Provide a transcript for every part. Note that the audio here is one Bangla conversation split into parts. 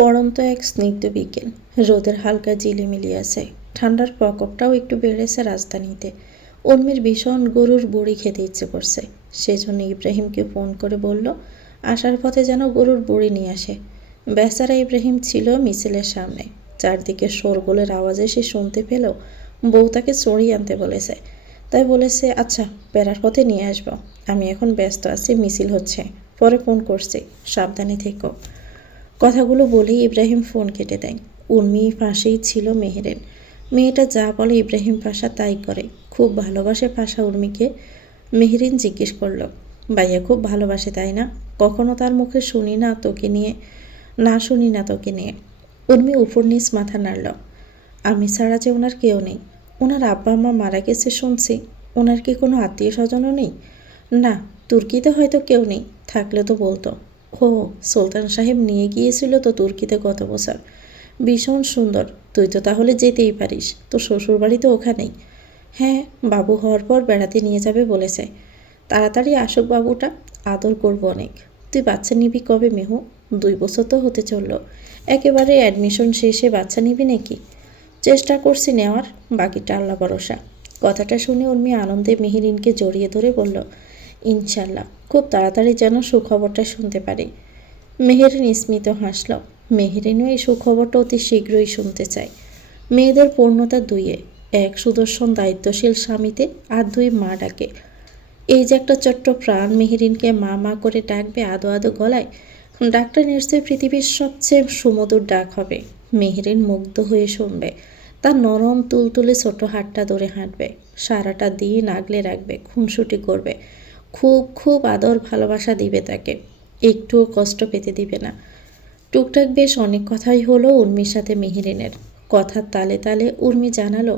পড়ন্ত এক স্নিগ্ধ বিকেল, রোদের হালকা ঝিলিমিলি আছে, ঠান্ডার প্রকোপটাও একটু বেড়েছে রাজধানীতে। উর্মির ভীষণ গরুর বড়ি খেতে ইচ্ছে করছে, সেজন্য ইব্রাহিমকে ফোন করে বলল আসার পথে যেন গরুর বড়ি নিয়ে আসে। বেচারা ইব্রাহিম ছিল মিছিলের সামনে, চারদিকে শোরগোলের আওয়াজে সে শুনতে পেল বউ তাকে চড়িয়ে আনতে বলেছে। তাই বলেছে, আচ্ছা বেড়ার পথে নিয়ে আসবো, আমি এখন ব্যস্ত আছি, মিছিল হচ্ছে, পরে ফোন করছি, সাবধানে থেকো। কথাগুলো বলেই ইব্রাহিম ফোন কেটে দেয়। উর্মি পাশেই ছিল মেহেরেন। মেয়েটা যা বলে ইব্রাহিম পাশা তাই করে, খুব ভালোবাসে পাশা উর্মিকে। মেহেরিন জিজ্ঞেস করলো, ভাইয়া খুব ভালোবাসে তাই না? কখনো তার মুখে শুনি না তোকে নিয়ে, না শুনি না তোকে নিয়ে। উর্মি উপর নিচ মাথা নাড়ল। আমি ছাড়া যে ওনার কেউ নেই। ওনার আব্বা আম্মা মারা গেছে শুনছি, ওনার কি কোনো আত্মীয় স্বজনও নেই? না, তুর্কিতে হয়তো কেউ নেই, থাকলে তো বলতো। ও, সুলতান সাহেব নিয়ে গিয়েছিল তো তুর্কিতে গত বছর, ভীষণ সুন্দর। তুই তো তাহলে যেতেই পারিস, তোর শ্বশুরবাড়ি তো ওখানেই। হ্যাঁ, বাবু হওয়ার পর বেড়াতে নিয়ে যাবে বলেছে। তাড়াতাড়ি আসুক বাবুটা, আদর করবো অনেক। তুই বাচ্চা নিবি কবে মেহু? 2 বছর তো হতে চললো, একেবারে অ্যাডমিশন শেষে বাচ্চা নিবি নাকি? চেষ্টা করছি নেওয়ার, বাকিটা আল্লাহ ভরসা। কথাটা শুনে উর্মি আনন্দে মেহেরিনকে জড়িয়ে ধরে বলল, ইনশাল্লাহ খুব তাড়াতাড়ি যেন সুখবরটা শুনতে পারি। মেহেরিন স্মিত হাসল। মেহেরিনও এই সুখবরটা অতি শীঘ্রই শুনতে চায়। মেয়েদের পূর্ণতা দুইয়ে, এক সুদর্শন দায়িত্বশীল স্বামীতে, আর 2 মা ডাকে। এই যে একটা ছোট্ট প্রাণ মেহেরিনকে মা মা করে ডাকবে আদো আদো গলায়, ডাকটা নিশ্চয়ই পৃথিবীর সবচেয়ে সুমধুর ডাক হবে। মেহেরিন মুগ্ধ হয়ে শুনবে, তার নরম তুলতুলে ছোট হাতটা ধরে হাঁটবে, সারাটা দিন আগলে রাখবে, খুনসুটি করবে, খুব খুব আদর ভালোবাসা দিবে তাকে, একটুও কষ্ট পেতে দিবে না। টুকটাক বেশ অনেক কথাই হলো উর্মির সাথে মেহেরিনের। কথার তালে তালে উর্মি জানালো,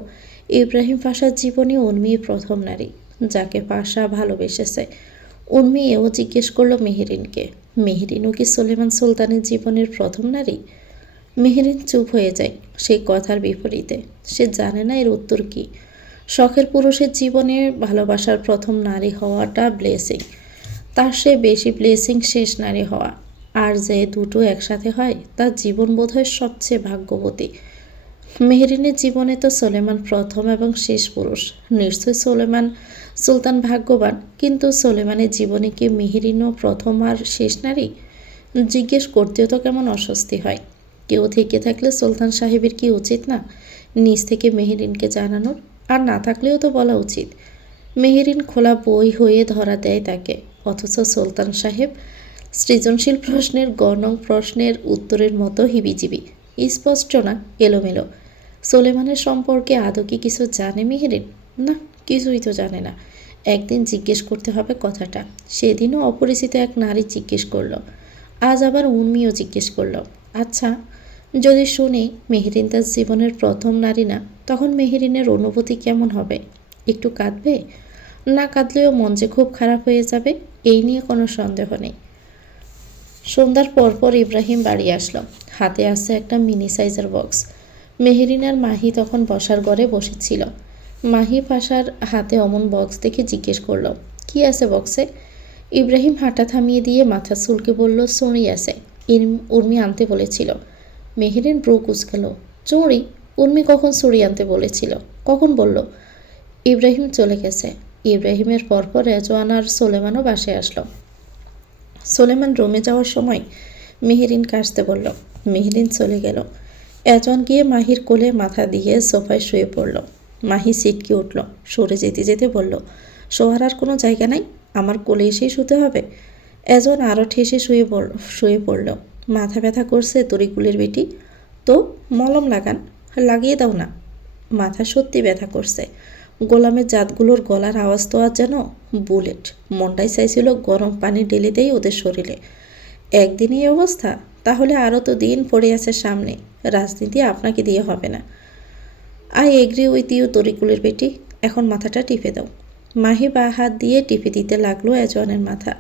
ইব্রাহিম পাশার জীবনে উর্মির প্রথম নারী, যাকে পাশা ভালোবেসেছে। উর্মি এও জিজ্ঞেস করলো মেহেরিনকে, মেহেরিনও কি সুলেমান সুলতানের জীবনের প্রথম নারী? মেহেরিন চুপ হয়ে যায়, সেই কথার বিপরীতে। সে জানে না এর উত্তর কী। শখের পুরুষের জীবনে ভালোবাসার প্রথম নারী হওয়াটা ব্লেসিং, তার সে বেশি ব্লেসিং শেষ নারী হওয়া। আর যে দুটো একসাথে হয় তার জীবন বোধহয় সবচেয়ে ভাগ্যবতী। মেহেরিনের জীবনে তো সুলেমান প্রথম এবং শেষ পুরুষ, নিশ্চয় সুলেমান সুলতান ভাগ্যবান, কিন্তু সুলেমানের জীবনে কি মেহেরিনও প্রথম আর শেষ নারী? জিজ্ঞেস করতেও তো কেমন অস্বস্তি হয়। কেউ থেকে থাকলে সুলতান সাহেবের কি উচিত না নিজ থেকে মেহেরিনকে জানানোর? আর না থাকলেও তো বলা উচিত। মেহেরিন খোলা বই হয়ে ধরা দেয় তাকে, অথচ সুলতান সাহেব সৃজনশীল প্রশ্নের গণং প্রশ্নের উত্তরের মতো হিবিজিবি, স্পষ্ট না, এলোমেলো। সুলেমানের সম্পর্কে আদৌ কি কিছু জানে মেহেরিন? না, কিছুই তো জানে না। একদিন জিজ্ঞেস করতে হবে কথাটা। সেদিনও অপরিচিত এক নারী জিজ্ঞেস করলো, আজ আবার উর্মিও জিজ্ঞেস করলো। আচ্ছা, যদি শুনি মেহেরিন তার জীবনের প্রথম নারী না, তখন মেহেরিনের অনুভূতি কেমন হবে? একটু কাঁদবে? না কাঁদলেও মন যে খুব খারাপ হয়ে যাবে, এই নিয়ে কোনো সন্দেহ নেই। সন্ধ্যার পরপর ইব্রাহিম বাড়ি আসলো, হাতে আসছে একটা মিনি সাইজের বক্স। মেহেরিন আর মাহি তখন বসার ঘরে বসেছিল। মাহি পাশার হাতে অমন বক্স দেখে জিজ্ঞেস করলো, কি আছে বক্সে? ইব্রাহিম হাঁটা থামিয়ে দিয়ে মাথা চুলকে বলল, চুড়ি আছে, উর্মি আনতে বলেছিল। মেহেরিন ব্রু কুচকালো, চুড়ি? উর্মি কখন চুড়ি আনতে বলেছিল? কখন বলল? ইব্রাহিম চলে গেছে। ইব্রাহিমের পরপর রেজওয়ান আর সোলেমানও বাসায় আসলো। সোলেমান রুমে যাওয়ার সময় মেহেরিন কাশতে বলল। মেহেরিন চলে গেল। এজন গিয়ে মাহির কোলে মাথা দিয়ে সোফায় শুয়ে পড়ল। মাহি সিটকে উঠল, সরে যেতে যেতে বলল, শোয়ার আর কোনো জায়গা নাই? আমার কোলে এসেই শুতে হবে? এজন আরও ঠেসে শুয়ে পড়ল। মাথা ব্যথা করছে তরিকুলের বেটি? তো মলম লাগান, লাগিয়ে দাও না। মাথা সত্যি ব্যথা করছে। গোলামের জাতগুলোর গলার আওয়াজ তো আর যেন বুলেট। মনটাই চাইছিল গরম পানি ঢেলে দেয় ওদের শরীরে। একদিনই এই অবস্থা? তাহলে আরও তো দিন পড়ে আছে সামনে। রাজনীতি আপনাকে দিয়ে হবে না। আই এগ্রি উইথ ইউ তরিকুলের বেটি, এখন মাথাটা টিপে দাও। মাহি বা হাত দিয়ে টিপে দিতে লাগলো এজওয়ানের মাথা।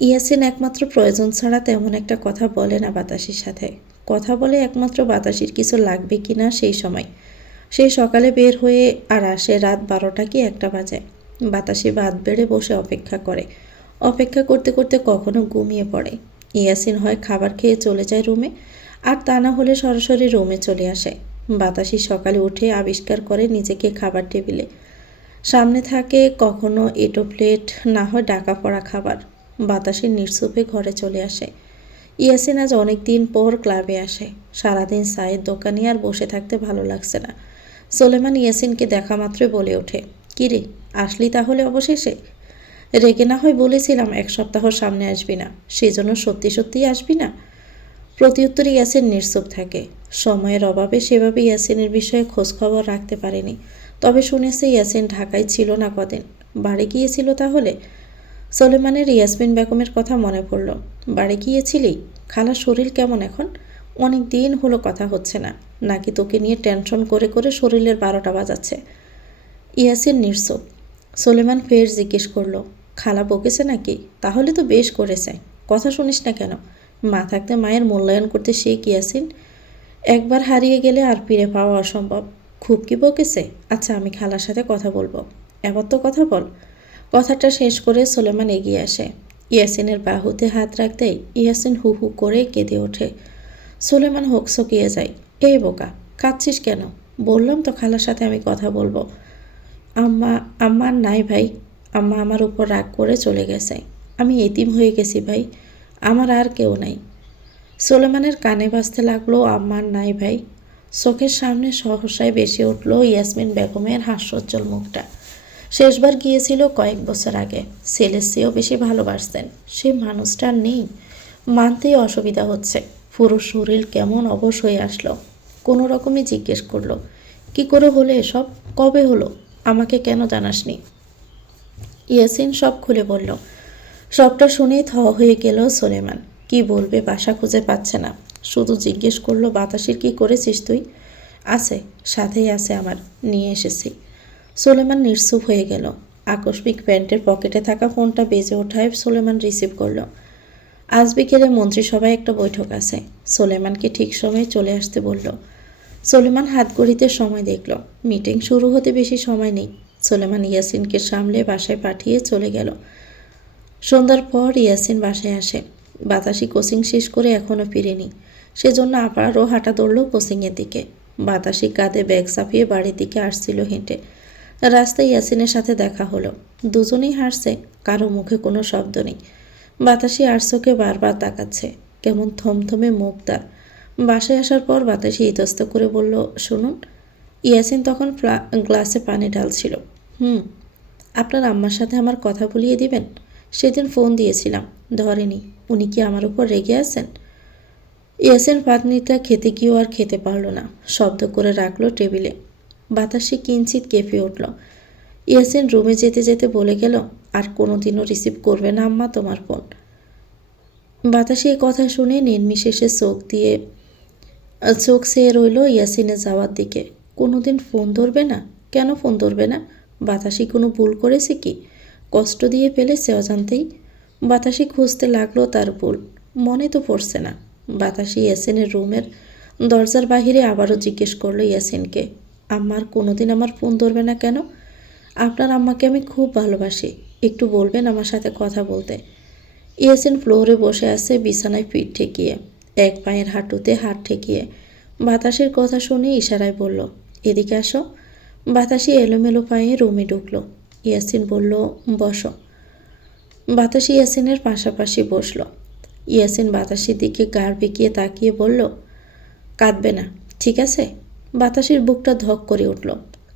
ইয়াসিন একমাত্র প্রয়োজন ছাড়া তেমন একটা কথা বলে না বাতাসির সাথে। কথা বলে একমাত্র বাতাসির কিছু লাগবে কি না সেই সময়। সেই সকালে বের হয়ে আর আসে রাত 12টা কি 1টা বাজে। বাতাসি ভাত বেড়ে বসে অপেক্ষা করে। অপেক্ষা করতে করতে কখনো ঘুমিয়ে পড়ে। ইয়াসিন হয় খাবার খেয়ে চলে যায় রুমে, আর তা না হলে সরাসরি রুমে চলে আসে। বাতাসি সকালে উঠে আবিষ্কার করে নিজেকে খাবার টেবিলে। সামনে থাকে কখনো এঁটো প্লেট, না হয় ডাকা পড়া খাবার। বাতাসের নির্সুপে ঘরে চলে আসে। ইয়াসিন আজ অনেক দিন পর ক্লাবে আসে। সারাদিন চায়ের দোকানে আর বসে থাকতে ভালো লাগছে না। সোলেমান ইয়াসিনকে দেখা মাত্রই বলে ওঠে, কিরে, আসলি তাহলে অবশেষে? রেগে না হয় বলেছিলাম 1 সপ্তাহ সামনে আসবি না, সেই জন্য সত্যি সত্যিই আসবি না? প্রত্যুত্তরে ইয়াসিন নির্চুপ থাকে। সময়ের অভাবে সেভাবে ইয়াসিনের বিষয়ে খোঁজখবর রাখতে পারেনি। তবে শুনেছে ইয়াসিন ঢাকায় ছিল না কদিন। বাড়ি গিয়েছিল তাহলে? সোলেমানের ইয়াসমিন বেগমের কথা মনে পড়ল। বাড়ি গিয়েছিলি? খালার শরীর কেমন এখন? অনেক দিন হলো কথা হচ্ছে না। নাকি তোকে নিয়ে টেনশন করে করে শরীরের 12টা বাজাচ্ছে? ইয়াসিন নির্চুপ। সোলেমান ফের জিজ্ঞেস করলো, খালা বকেছে নাকি? তাহলে তো বেশ করেছে। কথা শুনিস না কেন? মা থাকতে মায়ের মূল্যায়ন করতে শেখ ইয়াসিন। একবার হারিয়ে গেলে আর ফিরে পাওয়া অসম্ভব। খুব কি বকেছে? আচ্ছা, আমি খালার সাথে কথা বলবো। এবার তো কথা বল। কথাটা শেষ করে সোলেমান এগিয়ে আসে। ইয়াসিনের বাহুতে হাত রাখতেই ইয়াসিন হু হু করে কেঁদে ওঠে। সোলেমান হকচকিয়ে যায়। এই বোকা, কাঁদছিস কেন? বললাম তো খালার সাথে আমি কথা বলবো। আম্মা, আমার নাই ভাই। আম্মা আমার উপর রাগ করে চলে গেছে। আমি এতিম হয়ে গেছি ভাই। আমার আর কেউ নাই। সোলেমানের কানে বাজতে লাগলো আম্মার নাই ভাই। চোখের সামনে সহসায় ভেসে উঠল ইয়াসমিন বেগমের হাস্যোজ্জ্বল মুখটা। শেষবার গিয়েছিল কয়েক বছর আগে। ছেলের চেয়েও বেশি ভালোবাসতেন। সে মানুষটা নেই। মানতেই অসুবিধা হচ্ছে। পুরো শরীর কেমন অবশ হয়ে আসলো। কোনো রকমই জিজ্ঞেস করলো, কি করে হলো এসব? কবে হলো? আমাকে কেন জানাসনি? ইয়াসিন সব খুলে বলল। সবটা শুনেই থ হয়ে গেল সোলেমান। কি বলবে ভাষা খুঁজে পাচ্ছে না। শুধু জিজ্ঞেস করলো, বাতাসের কি করেছিস তুই? আছে, সাথেই আছে আমার, নিয়ে এসেছি। সোলেমান নির্চুপ হয়ে গেল। আকস্মিক প্যান্টের পকেটে থাকা ফোনটা বেজে ওঠায় সোলেমান রিসিভ করলো। আজ বিকেলে মন্ত্রিসভায় একটা বৈঠক আছে। সোলেমানকে ঠিক সময়ে চলে আসতে বলল। সোলেমান হাত ঘড়িতে সময় দেখল। মিটিং শুরু হতে বেশি সময় নেই। সোলেমান ইয়াসিনকে সামলে বাসায় পাঠিয়ে চলে গেল। সন্ধ্যার পর ইয়াসিন বাসায় আসে। বাতাসি কোচিং শেষ করে এখনও ফিরেনি। সেজন্য আবারও হাঁটা ধরল কোচিংয়ের দিকে। বাতাসি কাঁধে ব্যাগ চাপিয়ে বাড়ির দিকে আসছিল হেঁটে। রাস্তায় ইয়াসিনের সাথে দেখা হলো। দুজনেই হাসছে, কারো মুখে কোনো শব্দ নেই। বাতাসি আরসোকে বারবার তাকাচ্ছে, কেমন থমথমে মুখ তার। বাসায় আসার পর বাতাসি ইতস্ত করে বলল, শুনুন। ইয়াসিন তখন গ্লাসে পানি ঢালছিল। আপনার আম্মার সাথে আমার কথা বলিয়ে দিবেন? সেদিন ফোন দিয়েছিলাম, ধরেনি। উনি কি আমার উপর রেগে আছেন? ইয়াসিন পাতনিটা খেতে গিয়েও আর খেতে পারল না। শব্দ করে রাখলো টেবিলে। বাতাসে কিঞ্চিত কেঁপে উঠল। ইয়াসিন রুমে যেতে যেতে বলে গেল, আর কোনোদিনও রিসিভ করবে না আম্মা তোমার ফোন। বাতাসে এই কথা শুনে নির্বিশেষে চোখ চেয়ে রইল ইয়াসিনের যাওয়ার দিকে। কোনোদিন ফোন ধরবে না? কেন ফোন ধরবে না? বাতাসি কোনো ভুল করেছে কি? কষ্ট দিয়ে ফেলেছে অজান্তেই? বাতাসি খুঁজতে লাগলো তার ভুল। মনে তো পড়ছে না। বাতাসি ইয়াসিনের রুমের দরজার বাহিরে আবারও জিজ্ঞেস করলো ইয়াসিনকে, আম্মার কোনোদিন আমার ফোন ধরবে না কেন? আপনার আম্মাকে আমি খুব ভালোবাসি, একটু বলবেন আমার সাথে কথা বলতে। ইয়াসিন ফ্লোরে বসে আছে, বিছানায় পিঠ ঠেকিয়ে, এক পায়ের হাঁটুতে হাত ঠেকিয়ে। বাতাসের কথা শুনে ইশারায় বলল, এদিকে আসো। বাতাসি এলোমেলো পায়ে রুমে ঢুকলো। ইয়াসিন বলল, বসো। বাতাসি ইয়াসিনের পাশাপাশি বসলো। ইয়াসিন বাতাসির দিকে গাড় বেঁকিয়ে তাকিয়ে বলল, কাঁদবে না, ঠিক আছে? বাতাসের বুকটা ধক করে উঠল।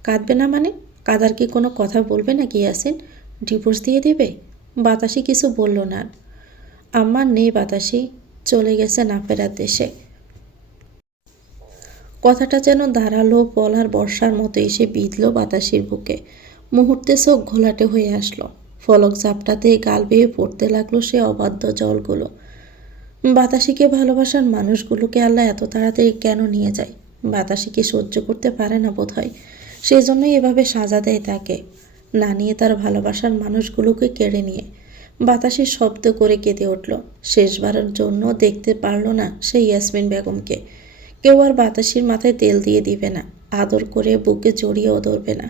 কাঁদবে না মানে? কাদার কি কোনো কথা বলবে নাকি ইয়াসিন? ডিভোর্স দিয়ে দেবে? বাতাসি কিছু বলল না। আমার নেই বাতাসি, চলে গেছে না ফেরার দেশে। কথাটা যেন ধারালো পলার বর্ষার মতো এসে বিঁধল বাতাসির বুকে। মুহূর্তে চোখ ঘোলাটে হয়ে আসলো। ফলক ঝাপটাতে গাল বেয়ে পড়তে লাগলো সে অবাধ্য জলগুলো। বাতাসিকে ভালোবাসার মানুষগুলোকে আল্লাহ এত তাড়াতাড়ি কেন নিয়ে যায়? বাতাসিকে সহ্য করতে পারে না বোধ হয়, সেই জন্যই এভাবে সাজা দেয় তাকে, না নিয়ে তার ভালোবাসার মানুষগুলোকে কেড়ে নিয়ে। বাতাসি শব্দ করে কেঁদে উঠল। শেষবারের জন্য দেখতে পারল না সে ইয়াসমিন বেগমকে। কেউ আর বাতাসির মাথায় তেল দিয়ে দিবে না, আদর করে বুকে জড়িয়েও ধরবে না,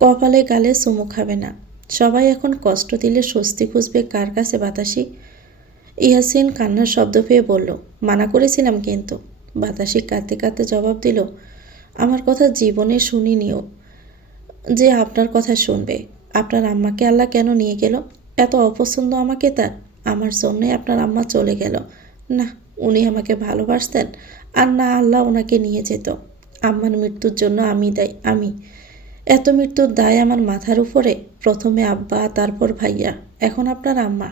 কপালে গালে চুমু খাবে না। সবাই এখন কষ্ট দিলে স্বস্তি খুঁজবে কার কাছে বাতাসি? ইয়াসিন কান্নার শব্দ পেয়ে বলল, মানা করেছিলাম কিন্তু। বাতাসি কাঁদতে কাঁদতে জবাব দিল, আমার কথা জীবনে শুনিনিও যে আপনার কথা শুনবে। আপনার আম্মাকে আল্লাহ কেন নিয়ে গেল? এত অপছন্দ আমাকে তার? আমার জন্যই আপনার আম্মা চলে গেল। না, উনি আমাকে ভালোবাসতেন, আর না আল্লাহ ওনাকে নিয়ে যেত। আম্মার মৃত্যুর জন্য আমি দায়ী। আমি এত মৃত্যুর দায় আমার মাথার উপরে। প্রথমে আব্বা, তারপর ভাইয়া, এখন আপনার আম্মা।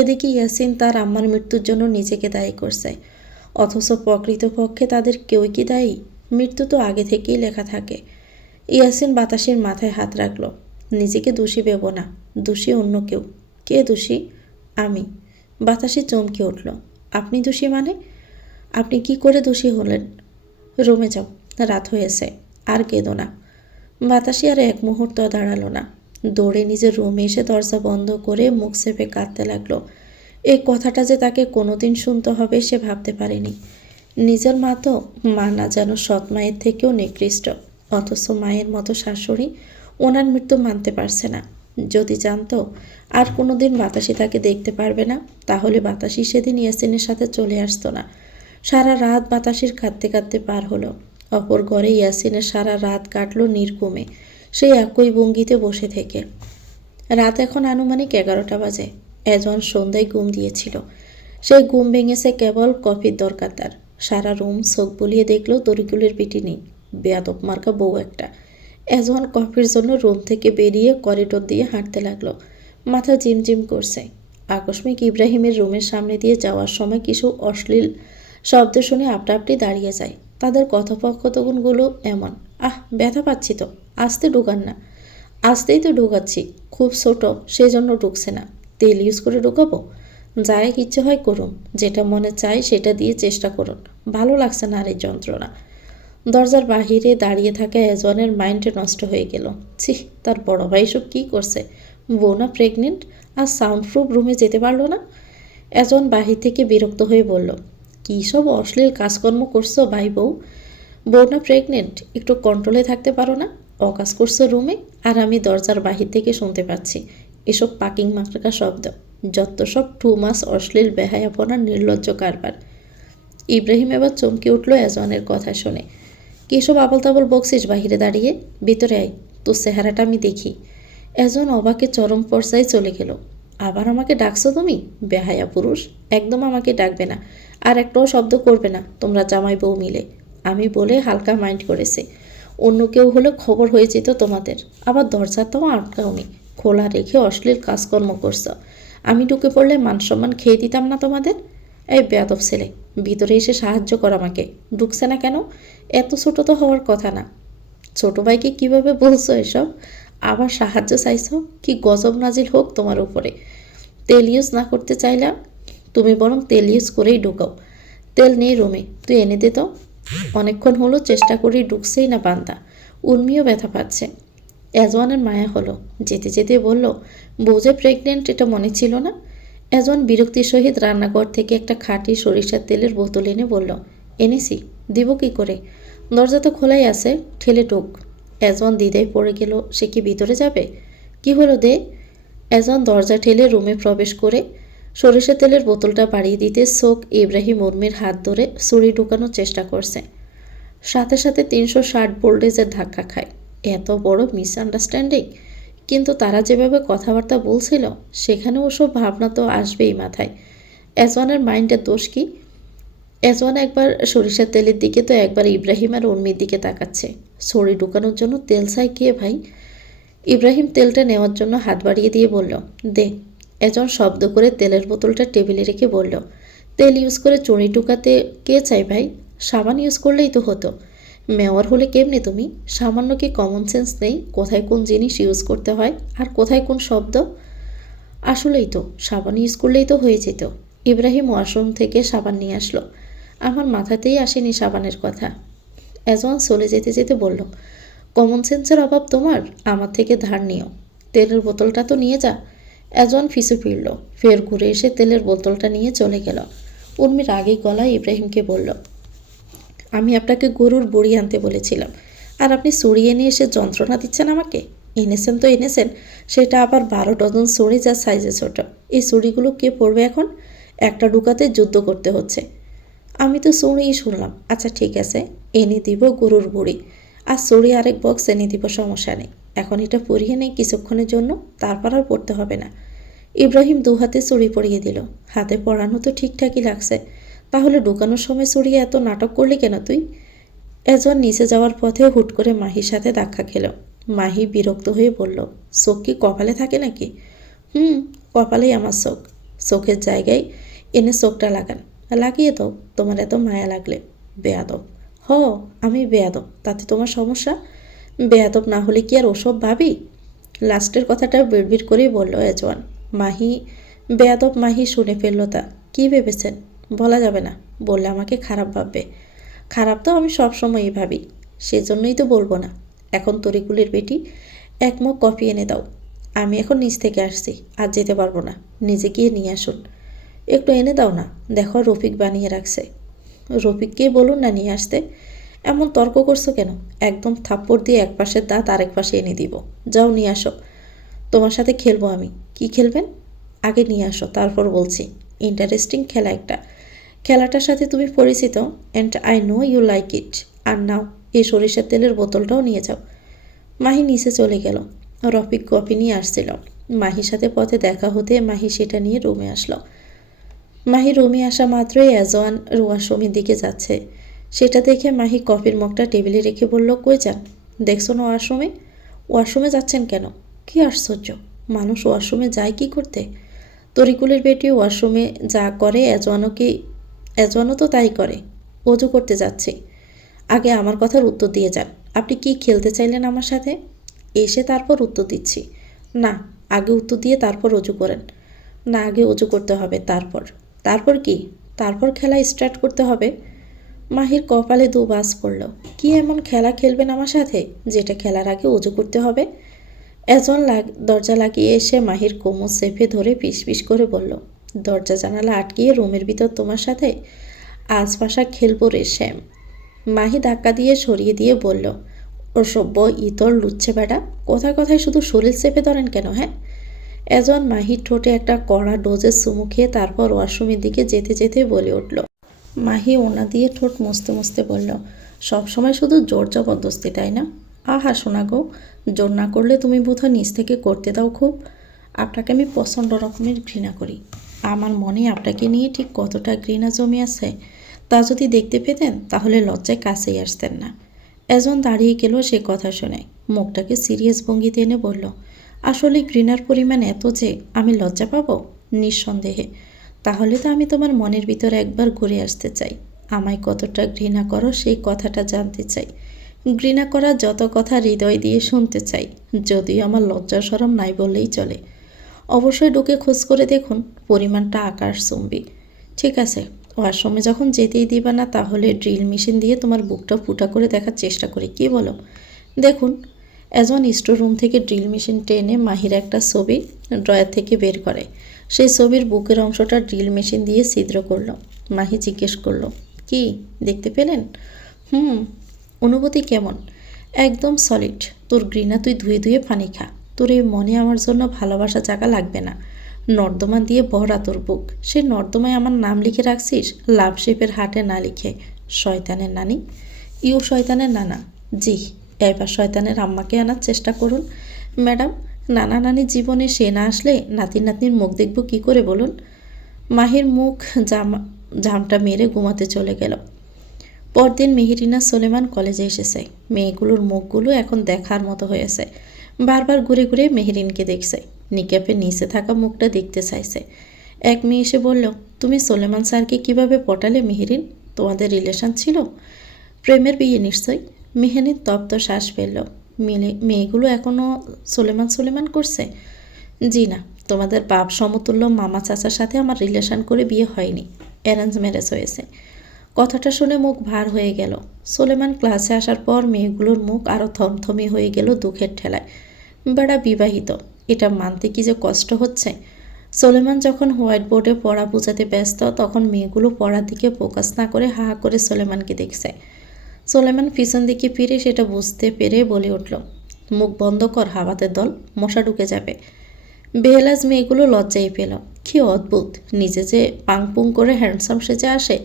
এদিকে ইয়াসিন তার আম্মার মৃত্যুর জন্য নিজেকে দায়ী করছে, অথচ প্রকৃতপক্ষে তাদের কেউই কি দায়ী? মৃত্যু তো আগে থেকেই লেখা থাকে। ইয়াসিন বাতাসের মাথায় হাত রাখল। নিজেকে দোষী ভেব না, দোষী অন্য কেউ। কে দোষী? আমি। বাতাসে চমকে উঠল। আপনি দোষী মানে? আপনি কি করে দোষী হলেন? রুমে যাও, রাত হয়েছে। আর কেঁদো না। বাতাসি আর এক মুহূর্ত দাঁড়ালো না, দৌড়ে নিজের রুমে এসে দরজা বন্ধ করে মুখ চেপে কাঁদতে লাগলো। এই কথাটা যে তাকে কোনোদিন শুনতে হবে সে ভাবতে পারেনি। নিজের মা তো মা না, যেন সৎ মায়ের থেকেও নিকৃষ্ট, অথচ মায়ের মতো শাশুড়ি ওনার মৃত্যু মানতে পারছে না। যদি জানতো আর কোনোদিন বাতাসি তাকে দেখতে পারবে না, তাহলে বাতাসি সেদিন ইয়াসিনের সাথে চলে আসতো না। সারা রাত বাতাসির কাঁদতে কাঁদতে পার হলো। অপর ঘরে ইয়াসিনের সারা রাত কাটলো নির্ঘুমে, সেই একই ভঙ্গিতে বসে থেকে। রাত এখন আনুমানিক 11টা বাজে। এজন সন্ধ্যায় ঘুম দিয়েছিল, সেই ঘুম ভেঙেছে কেবল কফির দরকার তার। সারা রুম চোখ বুলিয়ে দেখলো তরিকুলের পিটি নেই। বেয়াদব মার্কা বউ একটা। এজন কফির জন্য রুম থেকে বেরিয়ে করিডোর দিয়ে হাঁটতে লাগলো। মাথা জিমজিম করছে। আকস্মিক ইব্রাহিমের রুমের সামনে দিয়ে যাওয়ার সময় কিছু অশ্লীল শব্দ শুনে আপনা আপনি দাঁড়িয়ে যায়। তাদের কথোপকথনগুলো এমন, ব্যথা পাচ্ছি তো, আসতে ঢুকান না। আসতেই তো ঢুকাচ্ছি, খুব ছোট সেই জন্য ঢুকছে না। তেল ইউজ করে ঢুকাবো? যাই ইচ্ছে হয় করুন, যেটা মনে চায় সেটা দিয়ে চেষ্টা করুন। ভালো লাগছে না আর এই যন্ত্রণা। দরজার বাহিরে দাঁড়িয়ে থাকা এজনের মাইন্ড নষ্ট হয়ে গেল। ছি, তার বড় ভাই সব কী করছে? বউ না প্রেগনেন্ট, আর সাউন্ড প্রুফ রুমে যেতে পারলো না। এজন বাহির থেকে বিরক্ত হয়ে বলল, কী সব অশ্লীল কাজকর্ম করছো ভাই বউ? বউ না প্রেগনেন্ট, একটু কন্ট্রোলে থাকতে পারো না? অকাজ করছো রুমে, আর আমি দরজার বাহির থেকে শুনতে পাচ্ছি এসব পাকিং মার্কা শব্দ। যত সব 2 মাস অশ্লীল বেহায়াপনার নির্লজ্জ কারবার। ইব্রাহিম এবার চমকে উঠল এজনের কথা শুনে। কী সব আবল তাবল বকছিস বাহিরে দাঁড়িয়ে? ভিতরে আয়, তোর চেহারাটা আমি দেখি। এজন অবাকে চরম পর্যায়ে চলে গেল। আবার আমাকে ডাকছো তুমি? বেহায়া পুরুষ, একদম আমাকে ডাকবে না, আর একটাও শব্দ করবে না তোমরা জামাই বউ মিলে। আমি বলে হালকা মাইন্ড করেছে, অন্য কেউ হলে খবর হয়ে যেত তোমাদের। আবার দরজাটাও আটকাওনি, খোলা রেখে অশ্লীল কাজকর্ম করছো। আমি ঢুকে পড়লে মান সম্মান খেয়ে দিতাম না তোমাদের? এই বেয়াদব ছেলে, ভিতরে এসে সাহায্য কর আমাকে। ঢুকছে না কেন? এত ছোট তো হওয়ার কথা না। ছোট ভাইকে কিভাবে বলছো এসব? আবার সাহায্য চাইছো? কি গজব নাজিল হোক তোমার উপরে। তেল ইউজ না করতে চাইলাম, তুমি বরং তেল ইউজ করেই ঢুকাও। তেল নেই রুমে, তুই এনে দে তো। অনেকক্ষণ হলো চেষ্টা করি, ঢুকছেই না বান্দা। উর্মিও ব্যথা পাচ্ছে। এজওয়ানের মায়া হলো, যেতে যেতে বলল, বউ যে প্রেগনেন্ট এটা মনে ছিল না। এজওয়ান বিরক্তির সহিত রান্নাঘর থেকে একটা খাঁটি সরিষার তেলের বোতল এনে বলল, এনেছি, দিব কি করে? দরজা তো খোলাই আছে, ঠেলে ঢোক। এজওয়ান দ্বিধায় পড়ে গেল, সে কি ভিতরে যাবে? কি হলো দে? এজওয়ান দরজা ঠেলে রুমে প্রবেশ করে সরিষার তেলের বোতলটা বাড়িয়ে দিতে চোখ ইব্রাহিম উর্মির হাত ধরে ছুরি ঢুকানোর চেষ্টা করছে। সাথে সাথে 360 ভোল্টেজের ধাক্কা খায়। এত বড় মিসআন্ডারস্ট্যান্ডিং! কিন্তু তারা যেভাবে কথাবার্তা বলছিল, সেখানে ওসব ভাবনা তো আসবেই মাথায়। এজওয়ানের মাইন্ডের দোষ কি? এজওয়ান একবার সরিষার তেলের দিকে তো একবার ইব্রাহিম আর উর্মির দিকে তাকাচ্ছে। ছড়ি ঢুকানোর জন্য তেল চাই কে ভাই? ইব্রাহিম তেলটা নেওয়ার জন্য হাত বাড়িয়ে দিয়ে বলল, দে। এজন শব্দ করে তেলের বোতলটা টেবিলে রেখে বলল, তেল ইউজ করে চুরি ঢুকাতে কে চাই ভাই? সাবান ইউজ করলেই তো হতো। মেওয়ার হলে কেমনে তুমি? সামান্য কি কমন সেন্স নেই কোথায় কোন জিনিস ইউজ করতে হয় আর কোথায় কোন শব্দ? আসলেই তো সাবান ইউজ করলেই তো হয়ে যেত। ইব্রাহিম ওয়াশরুম থেকে সাবান নিয়ে আসলো। আমার মাথাতেই আসেনি সাবানের কথা। এজওয়ান চলে যেতে যেতে বলল, কমন সেন্সের অভাব তোমার, আমার থেকে ধার নিও। তেলের বোতলটা তো নিয়ে যা। এজওয়ান পিছু ফিরল, ফের ঘুরে এসে তেলের বোতলটা নিয়ে চলে গেল। উর্মির আগেই গলায় ইব্রাহিমকে বলল, আমি আপনাকে গরুর বড়ি আনতে বলেছিলাম, আর আপনি ছড়িয়ে নিয়ে এসে যন্ত্রণা দিচ্ছেন আমাকে। এনেছেন তো এনেছেন, সেটা আবার 12 ডজন ছড়ি, যা সাইজে ছোট। এই ছড়িগুলো কে পরবে এখন? একটা ঢুকাতে যুদ্ধ করতে হচ্ছে। আমি তো শুনেই শুনলাম। আচ্ছা ঠিক আছে, এনে দিব গরুর বুড়ি, আর চড়ি আরেক বক্স এনে দিব, সমস্যা নেই। এখন এটা পরিয়ে নেই কিছুক্ষণের জন্য, তারপর আর পড়তে হবে না। ইব্রাহিম দু হাতে চড়ি পরিয়ে দিল। হাতে পরানো তো ঠিকঠাকই লাগছে, তাহলে ঢুকানোর সময় চড়িয়ে এত নাটক করলি কেন তুই? এজন নিচে যাওয়ার পথে হুট করে মাহির সাথে ধাক্কা খেল। মাহি বিরক্ত হয়ে বলল, চোখ কি কপালে থাকে নাকি? কপালেই আমার চোখ। চোখের জায়গায় এনে চোখটা লাগান, লাগিয়ে দাও তোমার এত মায়া লাগলে। বেয়াদব। হ, আমি বেয়াদব, তাতে তোমার সমস্যা? বেয়াদব না হলে কি আর ওসব ভাবি? লাস্টের কথাটা বিড়বিড় করেই বলল এজওয়ান। মাহি বেয়াদব মাহি শুনে ফেলল তা। কি ভেবেছেন? বলা যাবে না, বললে আমাকে খারাপ ভাববে। খারাপ তো আমি সবসময়ই ভাবি, সেজন্যই তো বলবো না। এখন তরিকুলের বেটি, এক মগ কফি এনে দাও। আমি এখন নিচ থেকে আসছি, আর যেতে পারবো না। নিজে গিয়ে নিয়ে আসুন। একটু এনে দাও না, দেখো রফিক বানিয়ে রাখছে। রফিককে বলুন না নিয়ে আসতে। এমন তর্ক করছো কেন? একদম থাপ্পড় দিয়ে এক পাশের দাঁত আরেক পাশে এনে দিব। যাও নিয়ে আসো। তোমার সাথে খেলবো আমি। কি খেলবেন? আগে নিয়ে আসো, তারপর বলছি। ইন্টারেস্টিং খেলা একটা। খেলাটার সাথে তুমি পরিচিত, and I know you like it. আর নাও, এই সরিষার তেলের বোতলটাও নিয়ে যাও। মাহি নিচে চলে গেল। রফিক কফি নিয়ে আসছিল। মাহির সাথে পথে দেখা হতে মাহি সেটা নিয়ে রুমে আসলো। মাহি রুমে আসা মাত্রই এজওয়ান ওয়াশরুমের দিকে যাচ্ছে। সেটা দেখে মাহি কফির মগটা টেবিলে রেখে বলল, কই যান? দেখছো না ওয়াশরুমে? ওয়াশরুমে যাচ্ছেন কেন? কি আশ্চর্য, মানুষ ওয়াশরুমে যায় কি করতে? তরিকুলের বেটি ওয়াশরুমে যা করে এজওয়ানও তো তাই করে। অজু করতে যাচ্ছে। আগে আমার কথার উত্তর দিয়ে যান। আপনি কি খেলতে চাইলেন আমার সাথে? এসে তারপর উত্তর দিচ্ছি। না, আগে উত্তর দিয়ে তারপর অজু করেন। না, আগে অজু করতে হবে, তারপর। তারপর কি? তারপর খেলা স্টার্ট করতে হবে। মাহির কপালে দু বাজ পড়ল। কি এমন খেলা খেলবেন আমার সাথে, যেটা খেলার আগে অজু করতে হবে? একজন দরজা লাগিয়ে এসে মাহির কোমর চেপে ধরে পিস পিস করে বলল, দরজা জানালা আটকিয়ে রুমের ভিতর তোমার সাথে আজপাশা খেলবো রে শ্যাম। মাহি ধাক্কা দিয়ে সরিয়ে দিয়ে বলল, অসভ্য ইতর লুচ্ছে বেটা, কথায় কথায় শুধু শরীর চেপে ধরেন কেন, হ্যাঁ? এজন মাহির ঠোঁটে একটা কড়া ডোজের চুমু খেয়ে তারপর ওয়াশরুমের দিকে যেতে যেতে বলে উঠল। মাহি ওনা দিয়ে ঠোঁট মুছতে মুছতে বলল, সবসময় শুধু জোর জবরদস্তি, তাই না? আহা শোনা গো, জোর না করলে তুমি বোধহয় নিজ থেকে করতে দাও খুব। আপনাকে আমি প্রচণ্ড রকমের ঘৃণা করি। আমার মনে আপনাকে নিয়ে ঠিক কতটা ঘৃণা জমে আছে তা যদি দেখতে পেতেন তাহলে লজ্জায় কাছেই আসতেন না। এজন দাঁড়িয়ে গেল সে কথা শুনে। মুখটাকে সিরিয়াস ভঙ্গিতে এনে বলল, আসলে ঘৃণার পরিমাণ এত যে আমি লজ্জা পাবো? নিঃসন্দেহে। তাহলে তো আমি তোমার মনের ভিতরে একবার ঘুরে আসতে চাই। আমায় কতটা ঘৃণা করো সেই কথাটা জানতে চাই। ঘৃণা করার যত কথা হৃদয় দিয়ে শুনতে চাই, যদিও আমার লজ্জা শরম নাই বললেই চলে। অবশ্যই ঢুকে খোঁজ করে দেখুন, পরিমাণটা আকাশচুম্বী। ঠিক আছে, ওয়াশরুমে যখন যেতেই দিবা না তাহলে ড্রিল মেশিন দিয়ে তোমার বুকটা ফুটা করে দেখার চেষ্টা করি, কি বলো? দেখুন। একজন স্টোর রুম থেকে ড্রিল মেশিন টেনে মাহির একটা ছবি ড্রয়ার থেকে বের করে। সেই ছবির বুকের অংশটা ড্রিল মেশিন দিয়ে ছিদ্র করল। মাহি জিজ্ঞেস করলো, কি দেখতে পেলেন? অনুভূতি কেমন? একদম সলিড। তোর ঘৃণা তুই ধুয়ে ধুয়ে পানি খা। তোর এই মনে আমার জন্য ভালোবাসা জায়গা লাগবে না। নর্দমা দিয়ে ভরা তোর বুক। সে নর্দমায় আমার নাম লিখে রাখছিস, লাভ শেপের হাটে না লিখে। শয়তানের নানি। ইউ শয়তানের নানা। জি, এবার শয়তানের আম্মাকে আনার চেষ্টা করুন। ম্যাডাম, নানা নানির জীবনে সে না আসলে নাতি নাতনির মুখ দেখব কি করে বলুন? মাহির মুখ ঝামটা মেরে ঘুমাতে চলে গেল। পরদিন মেহেরিনা সোলেমান কলেজে এসেছে। মেয়েগুলোর মুখগুলো এখন দেখার মতো হয়েছে। বারবার ঘুরে ঘুরে মেহেরিনকে দেখছে। নিকাপের নিচে থাকা মুখটা দেখতে চাইছে। এক মেয়ে এসে বলল, তুমি সোলেমান স্যারকে কিভাবে পটালে মেহেরিন? তোমাদের রিলেশন ছিল? প্রেমের বিয়ে নিশ্চয়। মেহেরিন তপ্ত শ্বাস ফেলল। মেয়েগুলো এখনও সোলেমান সোলেমান করছে? জি না, তোমাদের বাপ সমতুল্য মামা চাচার সাথে আমার রিলেশন করে বিয়ে হয়নি, অ্যারেঞ্জ ম্যারেজ হয়েছে। কথাটা শুনে মুখ ভার হয়ে গেল। সোলেমান ক্লাসে আসার পর মেয়েগুলোর মুখ আরও থমথমে হয়ে গেল দুঃখের ঠেলায়। বেড়া বিবাহিত, এটা মানতে কি যে কষ্ট হচ্ছে। সোলেমান যখন হোয়াইট বোর্ডে পড়া বোঝাতে ব্যস্ত তখন মেয়েগুলো পড়ার দিকে ফোকাস না করে হা হা করে সোলেমানকে দেখছে। সোলেমান পিছন দিকে ফিরে সেটা বুঝতে পেরে বলে উঠল, মুখ বন্ধ কর হাওয়াতে দল, মশা ঢুকে যাবে। বেহেলাজ মেয়েগুলো লজ্জাই পেল। কি অদ্ভুত, নিজে যে পাংপুং করে হ্যান্ডসাম সেজে আসে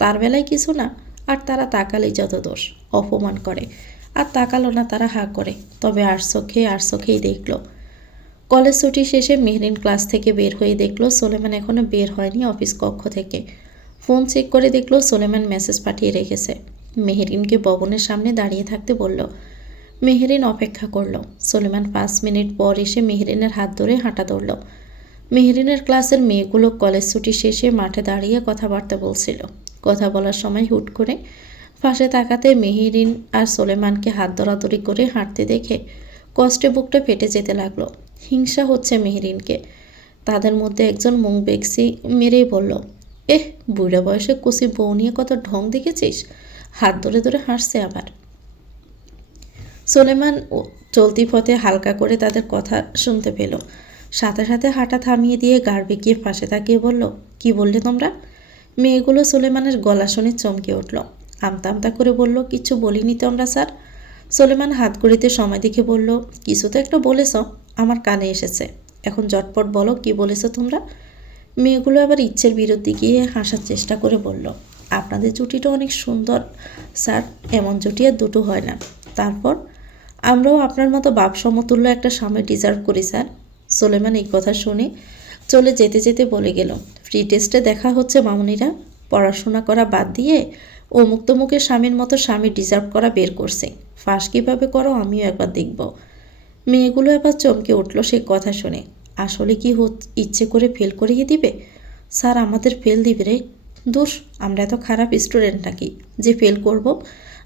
তার বেলায় কিছু না, আর তারা তাকালেই যত দোষ, অপমান করে। আর তাকালো না, তারা হা করে। তবে আর চোখেই দেখলো। কলেজ ছুটি শেষে মেহরিন ক্লাস থেকে বের হয়ে দেখলো সোলেমান এখনো বের হয়নি অফিস কক্ষ থেকে। ফোন চেক করে দেখলো সোলেমান মেসেজ পাঠিয়ে রেখেছে। মেহরিনকে ভবনের সামনে দাঁড়িয়ে থাকতে বলল। মেহরিন অপেক্ষা করলো। সোলেমান 5 মিনিট পর এসে মেহরিনের হাত ধরে হাঁটা ধরল। মেহরিনের ক্লাসের মেয়েগুলো কলেজ ছুটি শেষে মাঠে দাঁড়িয়ে কথাবার্তা বলছিল। কথা বলার সময় হুট করে পাশে তাকাতে মেহরিন আর সোলেমানকে হাত ধরাধরি করে হাঁটতে দেখে কষ্টে বুকটা ফেটে যেতে লাগলো। হিংসা হচ্ছে মেহরিনকে। তাদের মধ্যে একজন মুখ বেক্সি মেরেই বলল, বুড়া বয়সে কুসি বউ নিয়ে কত ঢং দেখেছিস, হাত ধরে ধরে হাসছে আবার। সোলেমান চলতি পথে হালকা করে তাদের কথা শুনতে পেল। সাথে সাথে হাঁটা থামিয়ে দিয়ে গাড় বেঁকিয়ে পাশে তাকিয়ে বলল, কি বললে তোমরা? মেয়েগুলো সোলেমানের গলা শুনে চমকে উঠল। আমতা আমতা করে বলল, কিছু বলিনি তো আমরা স্যার। সোলেমান হাত ঘড়িতে সময় দেখে বলল, কিছু তো একটা বলেছ, আমার কানে এসেছে। এখন ঝটপট বলো, কি বলেছ তোমরা? মেয়েগুলো আবার ইচ্ছের বিরুদ্ধে গিয়ে হাসার চেষ্টা করে বলল, আপনাদের জুটিটা অনেক সুন্দর স্যার, এমন জুটি আর দুটো হয় না। তারপর আমরাও আপনার মতো বাপ সমতুল্য একটা স্বামী ডিজার্ভ করি স্যার। সোলেমান এই কথা শুনে চলে যেতে যেতে বলে গেল, ফ্রি টেস্টে দেখা হচ্ছে মামুনিরা। পড়াশোনা করা বাদ দিয়ে ও মুক্তমুখের স্বামীর মতো স্বামী ডিজার্ভ করা বের করছে। ফাঁস কীভাবে করো আমিও একবার দেখব। মেয়েগুলো এবার চমকে উঠল সেই কথা শুনে। আসলে কি ইচ্ছে করে ফেল করিয়ে দিবে? স্যার আমাদের ফেল দিবে রে? দোষ, আমরা এত খারাপ স্টুডেন্ট নাকি যে ফেল করব?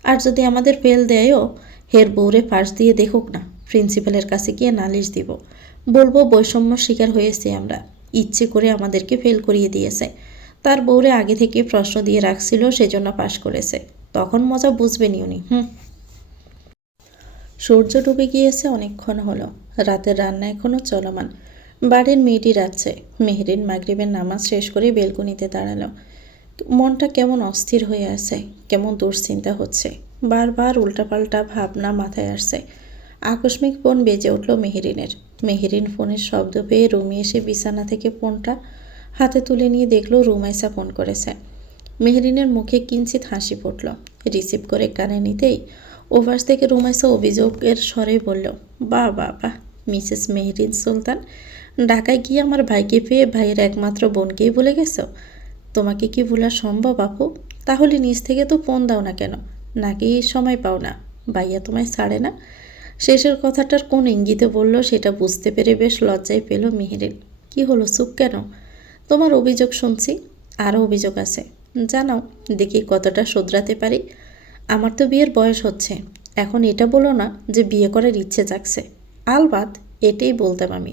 আর যদি আমাদের ফেল দেয়ও, হের বউরে ফাঁস দিয়ে দেখুক না, প্রিন্সিপালের কাছে গিয়ে নালিশ দিব। বলবো বৈষম্য শিকার হয়েছে আমরা, ইচ্ছে করে আমাদেরকে ফেল করিয়ে দিয়েছে। তার বউরে আগে থেকে প্রশ্ন দিয়ে রাখছিল, সেজন্য পাশ করেছে। তখন মজা বুঝবেনি উনি। সূর্য ডুবে গিয়েছে অনেকক্ষণ হলো। রাতের রান্না এখনও চলমান। বাড়ির মেয়েটি রাখছে। মেহরিন মাগরিবের নামাজ শেষ করে বেলকনিতে দাঁড়ালো। মনটা কেমন অস্থির হয়ে আছে, কেমন দুশ্চিন্তা হচ্ছে। বারবার উল্টাপাল্টা ভাবনা মাথায় আসছে। আকস্মিক ফোন বেজে উঠল মেহরিনের। মেহরিন ফোনের শব্দ পেয়ে রুমে এসে বিছানা থেকে ফোনটা হাতে তুলে নিয়ে দেখল রুমাইসা ফোন করেছে। মেহরিনের মুখে কিঞ্চিত হাসি ফুটল। রিসিভ করে কানে নিতেই ওভার্স থেকে রুমাইসা অভিযোগের স্বরে বলল, বাহ বাহ বাহ, মিসেস মেহরিন সুলতান, ঢাকায় গিয়ে আমার ভাইকে পেয়ে ভাইয়ের একমাত্র বোনকেই ভুলে গেছো? তোমাকে কি ভোলা সম্ভব আপু? তাহলে নিজ থেকে তো ফোন দাও না কেন? নাকি সময় পাও না? ভাইয়া তোমায় ছাড়ে না? শেষের কথাটার কোন ইঙ্গিতে বলল সেটা বুঝতে পেরে বেশ লজ্জায় পেল মেহরিন। কি হলো, চুপ কেন? তোমার অভিযোগ শুনছি। আরও অভিযোগ আছে, জানাও দেখি কতটা শোধরাতে পারি। আমার তো বিয়ের বয়স হচ্ছে, এখন এটা বলো না যে বিয়ে করার ইচ্ছে জাগছে। আলবাত এটাই বলতাম আমি।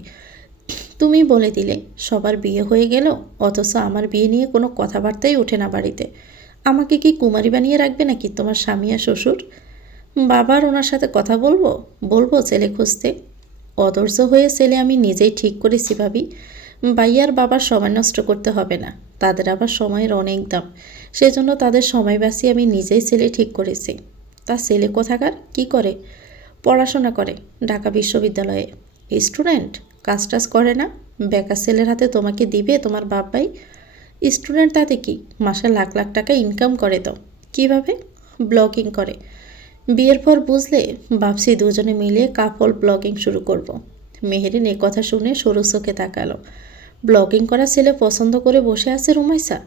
তুমি বলে দিলে সবার বিয়ে হয়ে গেল, অথচ আমার বিয়ে নিয়ে কোনো কথাবার্তাই ওঠে না বাড়িতে। আমাকে কি কুমারী বানিয়ে রাখবে নাকি তোমার স্বামী আর শ্বশুর? বাবার ওনার সাথে কথা বলবো ছেলে খুঁজতে। অধৈর্য হয়ে ছেলে আমি নিজেই ঠিক করেছি ভাবি। ভাইয়ার বাবার সময় নষ্ট করতে হবে না, তাদের আবার সময়ের অনেক দাম। সেজন্য তাদের সময় বাঁচিয়ে আমি নিজেই ছেলে ঠিক করেছি। তা ছেলে কোথাকার, কি করে? পড়াশোনা করে ঢাকা বিশ্ববিদ্যালয়ে। স্টুডেন্ট, কাজ টাজ করে না? বেকার ছেলের হাতে তোমাকে দিবে তোমার বাপ ভাই? স্টুডেন্ট তাতে কি, মাসে লাখ লাখ টাকা ইনকাম করে তো। কিভাবে? ব্লগিং করে। বিয়ের পর বুঝলে ভাবছি দুজনে মিলে কাপল ব্লগিং শুরু করব। মেহরিন এ কথা শুনে সরু চোখে তাকালো। ব্লগিং করা ছেলে পছন্দ করে বসে আছে রুমাইসা?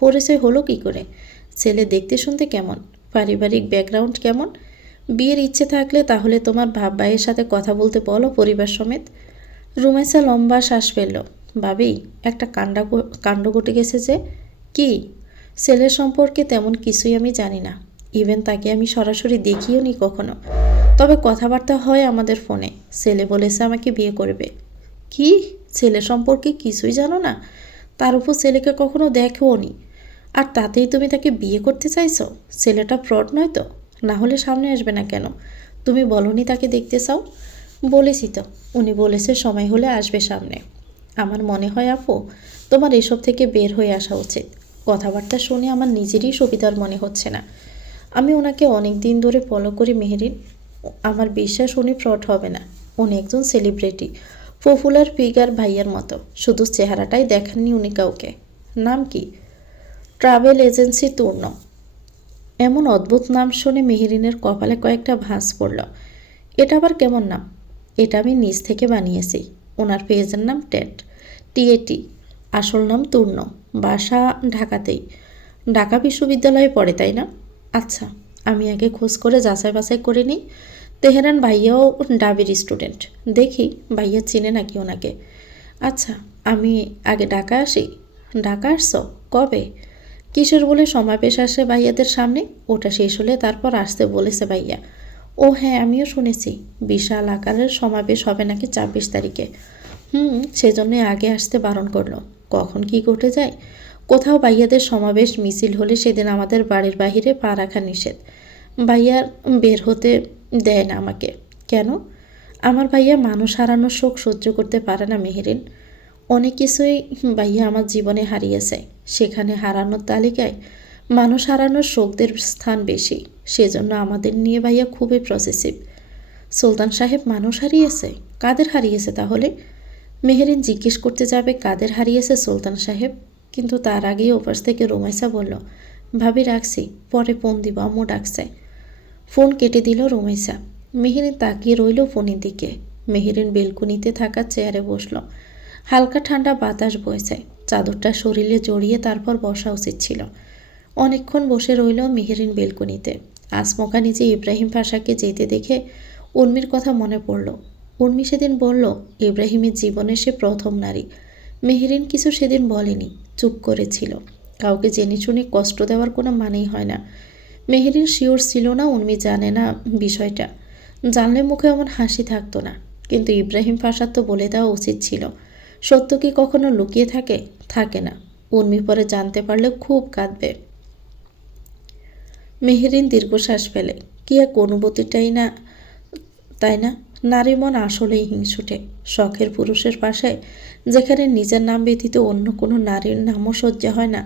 পরিচয় হলো কি করে? ছেলে দেখতে শুনতে কেমন? পারিবারিক ব্যাকগ্রাউন্ড কেমন? বিয়ের ইচ্ছে থাকলে তাহলে তোমার ভাব ভাইয়ের সাথে কথা বলতে বলো পরিবার সমেত। রুমাইসা লম্বা শ্বাস ফেলল। ভাবি, একটা কাণ্ড ঘটে গেছে যে। কি? ছেলের সম্পর্কে তেমন কিছুই আমি জানি না। ইভেন তাকে আমি সরাসরি দেখিও নি কখনো। তবে কথাবার্তা হয় আমাদের ফোনে। ছেলে বলেছে আমাকে বিয়ে করবে। কি? ছেলে সম্পর্কে কিছুই জানো না? তার উপর ছেলেকে কখনো দেখেও নি। আর তাতেই তুমি তাকে বিয়ে করতে চাইছো? ছেলেটা ফ্রড নয় তো? না হলে সামনে আসবে না কেন? তুমি বলনি তাকে দেখতে চাও? বলেছি তো, উনি বলেছে সময় হলে আসবে সামনে। আমার মনে হয় আপু, তোমার এসব থেকে বের হয়ে আসা উচিত। কথাবার্তা শুনে আমার নিজেরই সুবিধার মনে হচ্ছে না। আমি ওনাকে অনেক দিন ধরে ফলো করি মেহরিন। আমার বিশ্বাস উনি ফ্রড হবে না। উনি একজন সেলিব্রিটি। পপুলার ফিগার ভাইয়ার মতো, শুধু চেহারাটাই দেখাননি উনি কাউকে। নাম কি? Travel agency Turno. এমন অদ্ভুত নাম শুনে মেহেরিনের কপালে কয়েকটা ভাঁজ পড়ল। এটা আবার কেমন নাম? এটা আমি নিজ থেকে বানিয়েছি। ওনার পেজের নাম টিএটি, আসল নাম তূর্ণ, বাসা ঢাকাতেই। ঢাকা বিশ্ববিদ্যালয়ে পড়ে, তাই না? আচ্ছা, আমি আগে খোঁজ করে যাচাই বাছাই করে নিই। তেহরান ভাইয়াও ডাবির স্টুডেন্ট, দেখি ভাইয়া চিনে নাকি ওনাকে। আচ্ছা, আমি আগে ঢাকা আসি। ঢাকা আসছো কবে? কিশোর বলে সমাবেশ আসে ভাইয়াদের সামনে, ওটা শেষ হলে তারপর আসতে বলেছে ভাইয়া। ও হ্যাঁ, আমিও শুনেছি বিশাল আকারের সমাবেশ হবে নাকি ২৬ তারিখে। সেজন্যই আগে আসতে বারণ করলো। কখন কি ঘটে যায়। কোথাও ভাইয়াদের সমাবেশ মিছিল হলে সেদিন আমাদের বাড়ির বাহিরে পা রাখা নিষেধ। ভাইয়ার বের হতে দেয় না আমাকে। কেন? আমার ভাইয়া মানুষ হারানোর শোক সহ্য করতে পারে না মেহেরিন। অনেক কিছুই ভাইয়া আমার জীবনে হারিয়েছে, সেখানে হারানোর তালিকায় মানুষ হারানোর শোকদের স্থান বেশি। সেজন্য আমাদের নিয়ে ভাইয়া খুবই প্রসেসিভ। সুলতান সাহেব মানুষ হারিয়েছে? কাদের হারিয়েছে তাহলে? মেহেরিন জিজ্ঞেস করতে যাবে কাদের হারিয়েছে সুলতান সাহেব, কিন্তু তার আগেই ওপাশ থেকে রুমাইসা বলল, ভাবি রাখছি, পরে ফোন দিব, আম্মু ডাকছে। ফোন কেটে দিল রুমাইসা। মেহেরিন তাকিয়ে রইল ফোনের দিকে। মেহেরিন বেলকুনিতে থাকা চেয়ারে বসল। হালকা ঠান্ডা বাতাস বইছে, চাদরটা শরীরে জড়িয়ে তারপর বসা উচিত ছিল। অনেকক্ষণ বসে রইল মেহেরিন বেলকুনিতে। আসমকা নিজে ইব্রাহিম পাশাকে যেতে দেখে উর্মির কথা মনে পড়ল। উর্মি সেদিন বলল ইব্রাহিমের জীবনে সে প্রথম নারী। মেহেরিন কিছু সেদিন বলেনি, চুপ করেছিল। কাউকে জেনে শুনে কষ্ট দেওয়ার কোনো মানেই হয় না। মেহেরিন শিওর ছিল না উর্মি জানে না বিষয়টা। জানলে মুখে এমন হাসি থাকতো না। কিন্তু ইব্রাহিম পাশার তো বলে দেওয়া উচিত ছিল। সত্য কি কখনো লুকিয়ে থাকে? থাকে না। উর্মি পরে জানতে পারলে খুব কাঁদবে। মেহেরিন দীর্ঘশ্বাস ফেলে। কি এক অনুভূতিটাই না, তাই না? নারী মন আসলেই হিংসুটে। শখের পুরুষের পাশে যেখানে নিজের নাম ব্যতীত অন্য কোনো নারীর নামও সহ্য হয় না,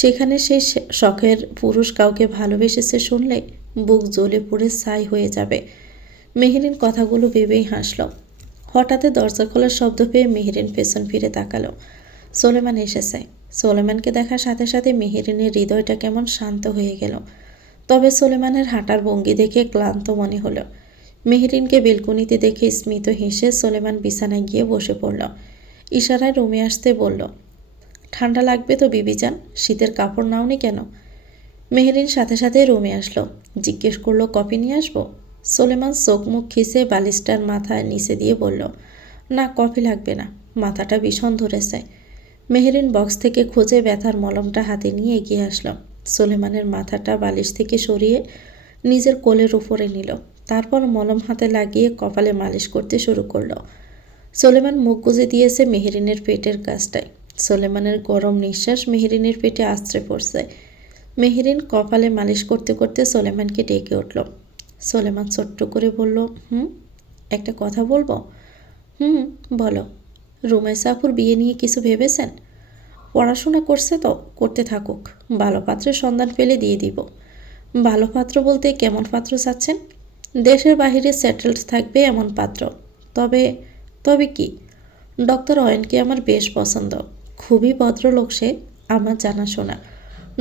সেখানে সেই শখের পুরুষ কাউকে ভালোবেসেছে শুনলে বুক জ্বলে পুড়ে ছাই হয়ে যাবে। মেহেরিন কথাগুলো ভেবেই হাসল। হঠাৎ দরজা খোলার শব্দ পেয়ে মেহেরিন পেছন ফিরে তাকালো। সোলেমান এসেছে। সোলেমানকে দেখার সাথে সাথে মেহেরিনের হৃদয়টা কেমন শান্ত হয়ে গেল। তবে সোলেমানের হাঁটার ভঙ্গি দেখে ক্লান্ত মনে হলো। মেহেরিনকে বেলকুনিতে দেখে স্মিত হেসে সোলেমান বিছানায় গিয়ে বসে পড়ল। ইশারায় রুমে আসতে বলল, ঠান্ডা লাগবে তো বিবিজান, শীতের কাপড় নাওনি কেন? মেহেরিন সাথে সাথে রুমে আসলো। জিজ্ঞেস করলো কফি নিয়ে আসবো? সোলেমান চোখ মুখ খিসে বালিশটার মাথায় নিচে দিয়ে বলল, না, কফি লাগবে না, মাথাটা ভীষণ ধরেছে। মেহেরিন বক্স থেকে খুঁজে ব্যথার মলমটা হাতে নিয়ে এগিয়ে আসলো। সোলেমানের মাথাটা বালিশ থেকে সরিয়ে নিজের কোলের উপরে নিল। তারপর মলম হাতে লাগিয়ে কপালে মালিশ করতে শুরু করলো। সোলেমান মুখ গুজে দিয়েছে মেহেরিনের পেটের কাছটায়। সোলেমানের গরম নিঃশ্বাস মেহেরিনের পেটে আছড়ে পড়ছে। মেহেরিন কপালে মালিশ করতে করতে সোলেমানকে ডেকে উঠল। সোলেমান ছোট্ট করে বলল, একটা কথা বলবো? বলো। রুমাইসা আপুর বিয়ে নিয়ে কিছু ভেবেছেন? পড়াশোনা করছে তো, করতে থাকুক, ভালো পাত্রের সন্ধান পেলে দিয়ে দিব। ভালো পাত্র বলতে কেমন পাত্র চাচ্ছেন? দেশের বাহিরে সেটেলড থাকবে এমন পাত্র। তবে তবে কি? ডক্টর অয়নকে আমার বেশ পছন্দ। খুবই ভদ্রলোক সে, আমার জানাশোনা।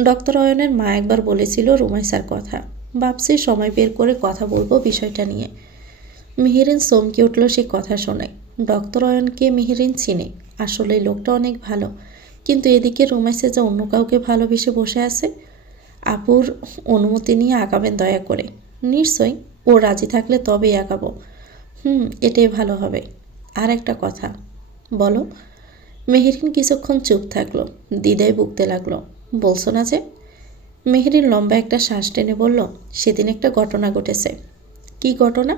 ডক্টর অয়নের মা একবার বলেছিল রুমাইসার কথা। ভাবছি সময় বের করে কথা বলবো বিষয়টা নিয়ে। মেহেরিন চমকে উঠল সে কথা শুনে। ডক্টর অয়নকে মেহেরিন চিনে। আসলে লোকটা অনেক ভালো, কিন্তু এদিকে রুমাইসা যে অন্য কাউকে ভালোবেসে বসে আছে। আপুর অনুমতি নিয়ে আগাবেন দয়া করে। নিশ্চয়ই, ও রাজি থাকলে তবেই আগাবো। এটাই ভালো হবে। আর একটা কথা। বলো। মেহেরিন কিছুক্ষণ চুপ থাকলো, দ্বিধায় ভুগতে লাগলো। বলছো না যে? মেহেরিন লম্বা একটা শ্বাস টেনে বলল, সেদিন একটা ঘটনা ঘটেছে। কি ঘটনা?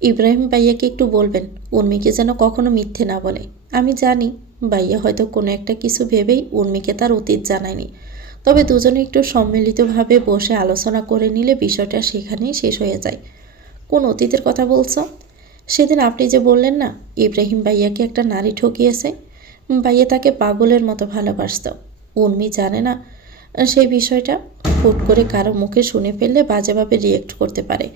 ইব্রাহিম ভাইয়াকে একটু বলবেন উর্মিকে যেন কখনো মিথ্যে না বলে। আমি জানি ভাইয়া হয়তো কোনো একটা কিছু ভেবেই উর্মিকে তার অতীত জানায়নি। তবে দুজনে একটু সম্মিলিতভাবে বসে আলোচনা করে নিলে বিষয়টা সেখানেই শেষ হয়ে যায়। কোন অতীতের কথা বলছো? সেদিন আপনি যে বললেন না ইব্রাহিম ভাইয়াকে একটা নারী ঠকিয়েছে। ভাইয়া তাকে পাগলের মতো ভালোবাসত। উর্মি জানে না সেই বিষয়টা। হুট করে কারো মুখে শুনে ফেললে বাজেভাবে রিয়েক্ট করতে পারে।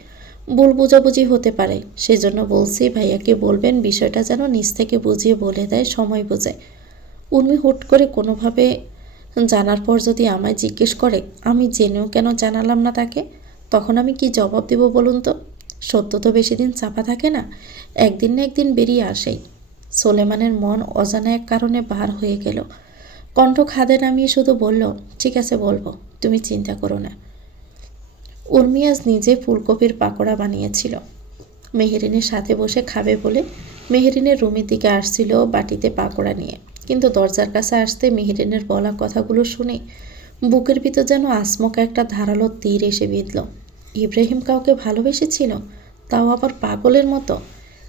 ভুল বোঝাবুঝি হতে পারে, সেজন্য বলছি ভাইয়াকে বলবেন বিষয়টা যেন নিজ থেকে বুঝিয়ে বলে দেয় সময় বুঝে। উর্মি হুট করে কোনোভাবে জানার পর যদি আমায় জিজ্ঞেস করে আমি জেনেও কেন জানালাম না তাকে, তখন আমি কি জবাব দেব বলুন তো? সত্য তো বেশি দিন চাপা থাকে না, একদিন না একদিন বেরিয়ে আসেই। সোলেমানের মন অজানা এক কারণে বার হয়ে গেল। কণ্ঠ খাদে নামিয়ে শুধু বলল, ঠিক আছে বলবো, তুমি চিন্তা করো না। উর্মি আজ নিজে ফুলকপির পাকোড়া বানিয়েছিল। মেহেরিনের সাথে বসে খাবে বলে মেহেরিনের রুমের দিকে আসছিল বাটিতে পাকোড়া নিয়ে, কিন্তু দরজার কাছে আসতে মেহেরিনের বলা কথাগুলো শুনে বুকের ভিতর যেন আসমকা একটা ধারালো তীর এসে বিঁধল। ইব্রাহিম কাউকে ভালোবেসেছিল, তাও আবার পাগলের মতো।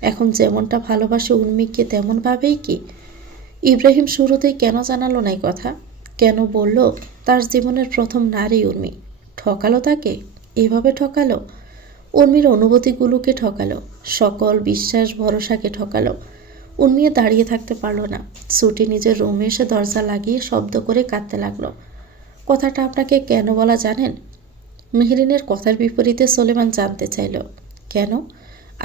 এখন যেমনটা ভালোবাসে উর্মিকে তেমনভাবেই কি? ইব্রাহিম শুরুতেই কেন জানালো না এই কথা? কেন বলল তার জীবনের প্রথম নারী উর্মি? ঠকালো তাকে, এভাবে ঠকালো। উর্মির অনুভূতিগুলোকে ঠকালো, সকল বিশ্বাস ভরসাকে ঠকালো। উর্মি দাঁড়িয়ে থাকতে পারল না, ছুটি নিজের রুমে এসে দরজা লাগিয়ে শব্দ করে কাঁদতে লাগলো। কথাটা আপনাকে কেন বলা জানেন? মেহরিনের কথার বিপরীতে সোলেমান জানতে চাইল, কেন?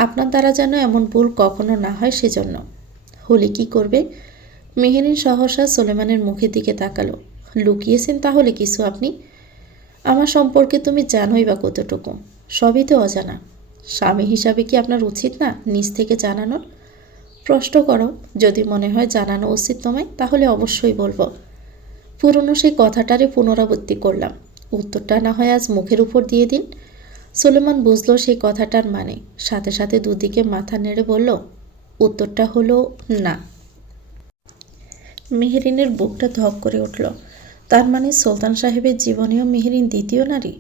আপনার দ্বারা যেন এমন ভুল কখনো না হয় সেজন্য। হলে কি করবে? মেহরিন সহসা সোলেমানের মুখের দিকে তাকালো। লুকিয়েছেন তাহলে কিছু আপনি? আমার সম্পর্কে তুমি জানোই বা কতটুকু? সবই তো অজানা। স্বামী হিসাবে কি আপনার উচিত না নিজ থেকে জানানোর? প্রশ্ন করো, যদি মনে হয় জানানো উচিত তোমায় তাহলে অবশ্যই বলবো। পুরনো সেই কথাটারই পুনরাবৃত্তি করলাম, উত্তরটা না হয় আজ মুখের উপর দিয়ে দিন। সুলেমান বুঝলো সেই কথাটার মানে, সাথে সাথে দুদিকে মাথা নেড়ে বলল, উত্তরটা হলো না। মেহেরিনের বুকটা ধক করে উঠল। তার মানে সুলতান সাহেবের জীবনেও মেহেরিন দ্বিতীয় নারী?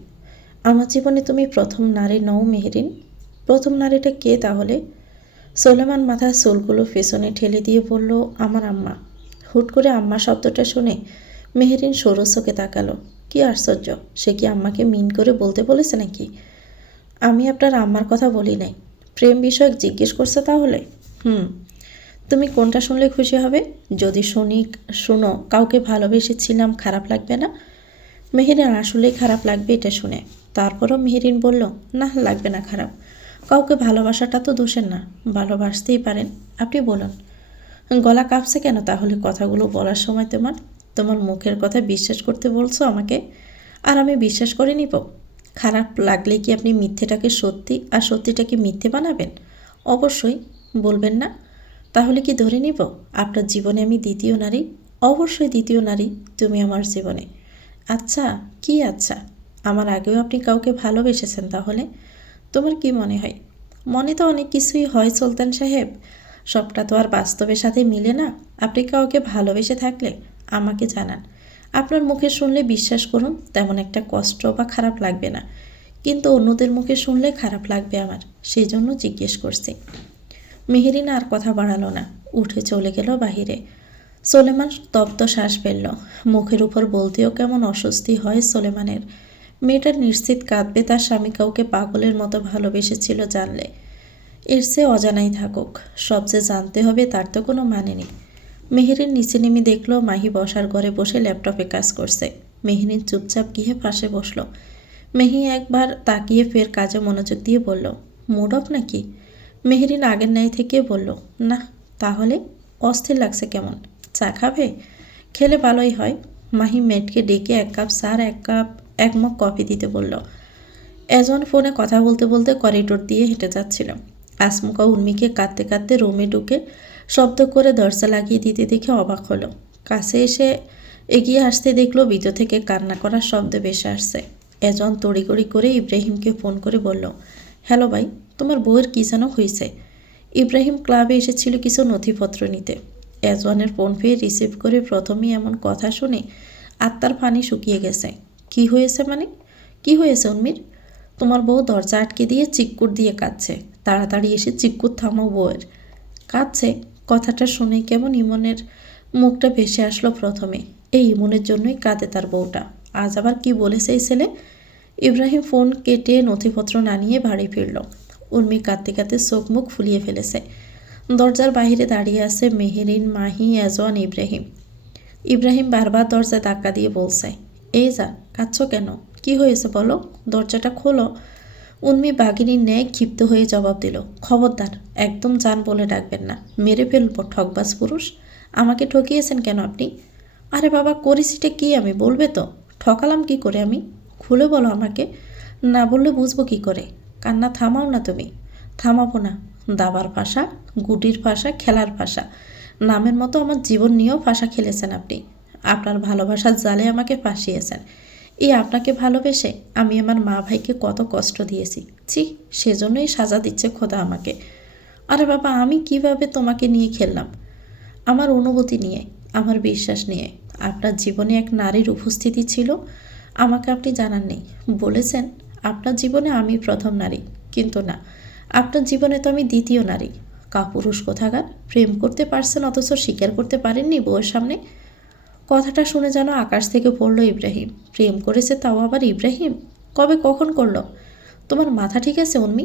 আমার জীবনে তুমি প্রথম নারী নও মেহেরিন। প্রথম নারীটা কে তাহলে? সোলেমান মাথার চুলগুলো পেছনে ঠেলে দিয়ে বলল, আমার আম্মা। হুট করে আম্মা শব্দটা শুনে মেহেরিন সরু চোখে তাকালো। কি আশ্চর্য, সে কি আম্মাকে মিন করে বলতে বলেছে নাকি? আমি আপনার আম্মার কথা বলি নাই। প্রেম বিষয়ক জিজ্ঞেস করছে তাহলে? তুমি কোনটা শুনলে খুশি হবে? যদি শুনো কাউকে ভালোবেসেছিলাম, খারাপ লাগবে না? মেহেরিন আসলেই খারাপ লাগবে এটা শুনে। তারপরও মেহেরিন বলল, না লাগবে না খারাপ। কাউকে ভালোবাসাটা তো দোষের না, ভালোবাসতেই পারেন। আপনি বলুন। গলা কাঁপছে কেন তাহলে কথাগুলো বলার সময়? তোমার মুখের কথা বিশ্বাস করতে বলছো আমাকে, আর আমি বিশ্বাস করে নিব? খারাপ লাগলে কি আপনি মিথ্যেটাকে সত্যি আর সত্যিটাকে মিথ্যে বানাবেন? অবশ্যই। বলবেন না? তাহলে কি ধরে নিব আপনার জীবনে আমি দ্বিতীয় নারী? অবশ্যই দ্বিতীয় নারী তুমি আমার জীবনে। আচ্ছা, কি আচ্ছা? আমার আগেও আপনি কাউকে ভালোবেসেছেন তাহলে? তোমার কি মনে হয়? মনে তো অনেক কিছুই হয় সুলতান সাহেব, সবটা তো আর বাস্তবের সাথে মিলে না। আপনি কাউকে ভালোবেসে থাকলে আমাকে জানান। আপনার মুখে শুনলে বিশ্বাস করুন তেমন একটা কষ্ট বা খারাপ লাগবে না, কিন্তু অন্যদের মুখে শুনলে খারাপ লাগবে আমার, সেই জন্য জিজ্ঞেস করছি। মেহেরিন আর কথা বাড়ালো না, উঠে চলে গেল বাহিরে। সোলেমান তপ্ত শ্বাস ফেলল। মুখের উপর বলতেও কেমন অস্বস্তি হয় সোলেমানের। মেয়েটা নিশ্চিত কাঁদবে তার স্বামী কাউকে পাগলের মতো ভালোবেসেছিল জানলে। এর চেয়ে অজানাই থাকুক, সবচেয়ে জানতে হবে তার তো কোনো মানে নেই। মেহেরিন নিচে নেমে দেখল মাহি বসার ঘরে বসে ল্যাপটপে কাজ করছে। মেহেরিন চুপচাপ গিয়ে পাশে বসল। মেহি একবার তাকিয়ে ফের কাজে মনোযোগ দিয়ে বলল, মুড অফ নাকি? মেহেরিন আগের ন্যায় থেকে বলল, না। তাহলে? অস্থির লাগছে কেমন? চা খাবে? খেলে ভালোই হয়। মাহি মেটকে ডেকে এক কাপ চার এক মগ কফি দিতে বলল। এজন ফোনে কথা বলতে বলতে করিডোর দিয়ে হেঁটে যাচ্ছিল। আসমুকা উর্মিকে কাঁদতে কাঁদতে রুমে ঢুকে শব্দ করে দরজা লাগিয়ে দিতে দেখে অবাক হলো। কাছে এসে এগিয়ে আসতে দেখলো ভিতর থেকে কান্না করার শব্দ ভেসে আসছে। এজন তড়িঘড়ি করে ইব্রাহিমকে ফোন করে বলল, হ্যালো ভাই, তোমার বউয়ের কী যেন হয়েছে। ইব্রাহিম ক্লাবে এসেছিল কিছু নথিপত্র নিতে। এজওয়ানের ফোন পেয়ে রিসিভ করে প্রথমেই এমন কথা শুনে আত্মার পানি শুকিয়ে গেছে। কি হয়েছে মানে? কি হয়েছে উর্মির? তোমার বউ দরজা আটকে দিয়ে চিক্কুর দিয়ে কাঁদছে। তাড়াতাড়ি এসে চিক্কুর থামাও বউয়ের। কাঁদছে? কথাটা শুনে কেমন ইমনের মুখটা ভেসে আসলো প্রথমে। এই ইমনের জন্যই কাঁদে তার বউটা। আজ আবার কি বলেছে এই ছেলে? ইব্রাহিম ফোন কেটে নথিপত্র না নিয়ে বাড়ি ফিরল। উর্মি কাঁদতে কাঁদতে চোখ মুখ ফুলিয়ে ফেলেছে। দরজার বাইরে দাঁড়িয়ে আছে মেহেরিন, মাহি, এজওয়ান, ইব্রাহিম। ইব্রাহিম বারবার দরজায় ধাক্কা দিয়ে বলছে, এই যা, কাঁদছ কেন? কি হয়েছে বলো, দরজাটা খোলো। উর্মি বাঘিনীর ন্যায় ক্ষিপ্ত হয়ে জবাব দিল, খবরদার, একদম জান বলে ডাকবেন না, মেরে ফেলবো ঠকবাজ পুরুষ। আমাকে ঠকিয়েছেন কেন আপনি? আরে বাবা, করেছিটা কি আমি বলবে তো? ঠকালাম কি করে আমি? খুলে বলো আমাকে। না বললে বুঝবো কি করে? কান্না থামাও না তুমি। থামাবো না। দাবার ভাষা, গুটির ভাষা, খেলার ভাষা, নামের মতো আমার জীবন নিয়েও ফাঁসা খেলেছেন আপনি। আপনার ভালোবাসার জালে আমাকে ফাঁসিয়েছেন। এই আপনাকে ভালোবেসে আমি আমার মা ভাইকে কত কষ্ট দিয়েছি, ছি, সেজন্যই সাজা দিচ্ছে খোদা আমাকে। আরে বাবা, আমি কিভাবে তোমাকে নিয়ে খেললাম? আমার অনুভূতি নিয়ে, আমার বিশ্বাস নিয়ে। আপনার জীবনে এক নারীর উপস্থিতি ছিল, আমাকে আপনি জানান নেই। বলেছেন আপনার জীবনে আমি প্রথম নারী, কিন্তু না, আপনার জীবনে তো আমি দ্বিতীয় নারী। কাপুরুষ কোথাকার! প্রেম করতে পারছেন অথচ স্বীকার করতে পারেননি বউয়ের সামনে। কথাটা শুনে যেন আকাশ থেকে পড়ল ইব্রাহিম। প্রেম করেছে, তাও আবার ইব্রাহিম? কবে, কখন করলো? তোমার মাথা ঠিক আছে উর্মি?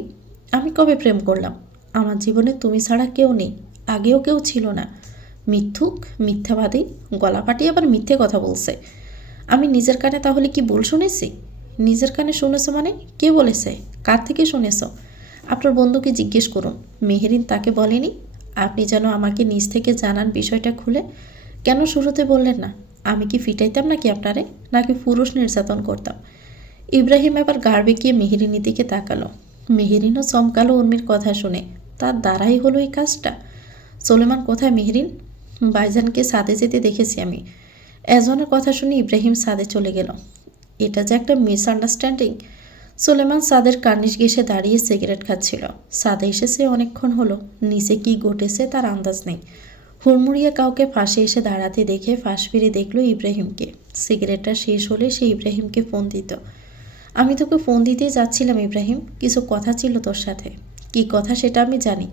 আমি কবে প্রেম করলাম? আমার জীবনে তুমি ছাড়া কেউ নেই, আগেও কেউ ছিল না। মিথ্যুক, মিথ্যাবাদী, গলাপাটি আবার মিথ্যে কথা বলছে। আমি নিজের কানে তাহলে কি ভুল শুনেছি? নিজের কানে শুনেছ মানে? কে বলেছে? কার থেকে শুনেছ? আপনার বন্ধুকে জিজ্ঞেস করুন। মেহেরিন তাকে বলেনি? আপনি যেন আমাকে নিজ থেকে জানান বিষয়টা খুলে। কেন শুরুতে বললেন না? আমি কি ফিটাইতাম নাকি আপনারে, নাকি পুরুষ নির্যাতন করতাম? ইব্রাহিম এবার গাড় বেঁকিয়ে মেহেরিনের দিকে তাকালো। মেহেরিনও চমকালো উর্মির কথা শুনে। তার দ্বারাই হলো এই কাজটা। সোলেমান কোথায় মেহেরিন? ভাইজানকে ছাদে যেতে দেখেছি আমি। এজনের কথা শুনে ইব্রাহিম ছাদে চলে গেল। এটা যে একটা মিসআন্ডারস্ট্যান্ডিং। সোলেমান ছাদের কার্নিশ ঘেঁষে দাঁড়িয়ে সিগারেট খাচ্ছিল। ছাদে এসেছে অনেকক্ষণ হলো, নিচে কি ঘটেছে তার আন্দাজ নেই। হুড়মুড়িয়ে কাউকে পাশে এসে দাঁড়াতে দেখে ফাঁস ফিরে দেখল ইব্রাহিমকে। সিগারেটটা শেষ হলে সে ইব্রাহিমকে ফোন দিত। আমি তোকে ফোন দিতেই যাচ্ছিলাম ইব্রাহিম, কিছু কথা ছিল তোর সাথে। কি কথা সেটা আমি জানি।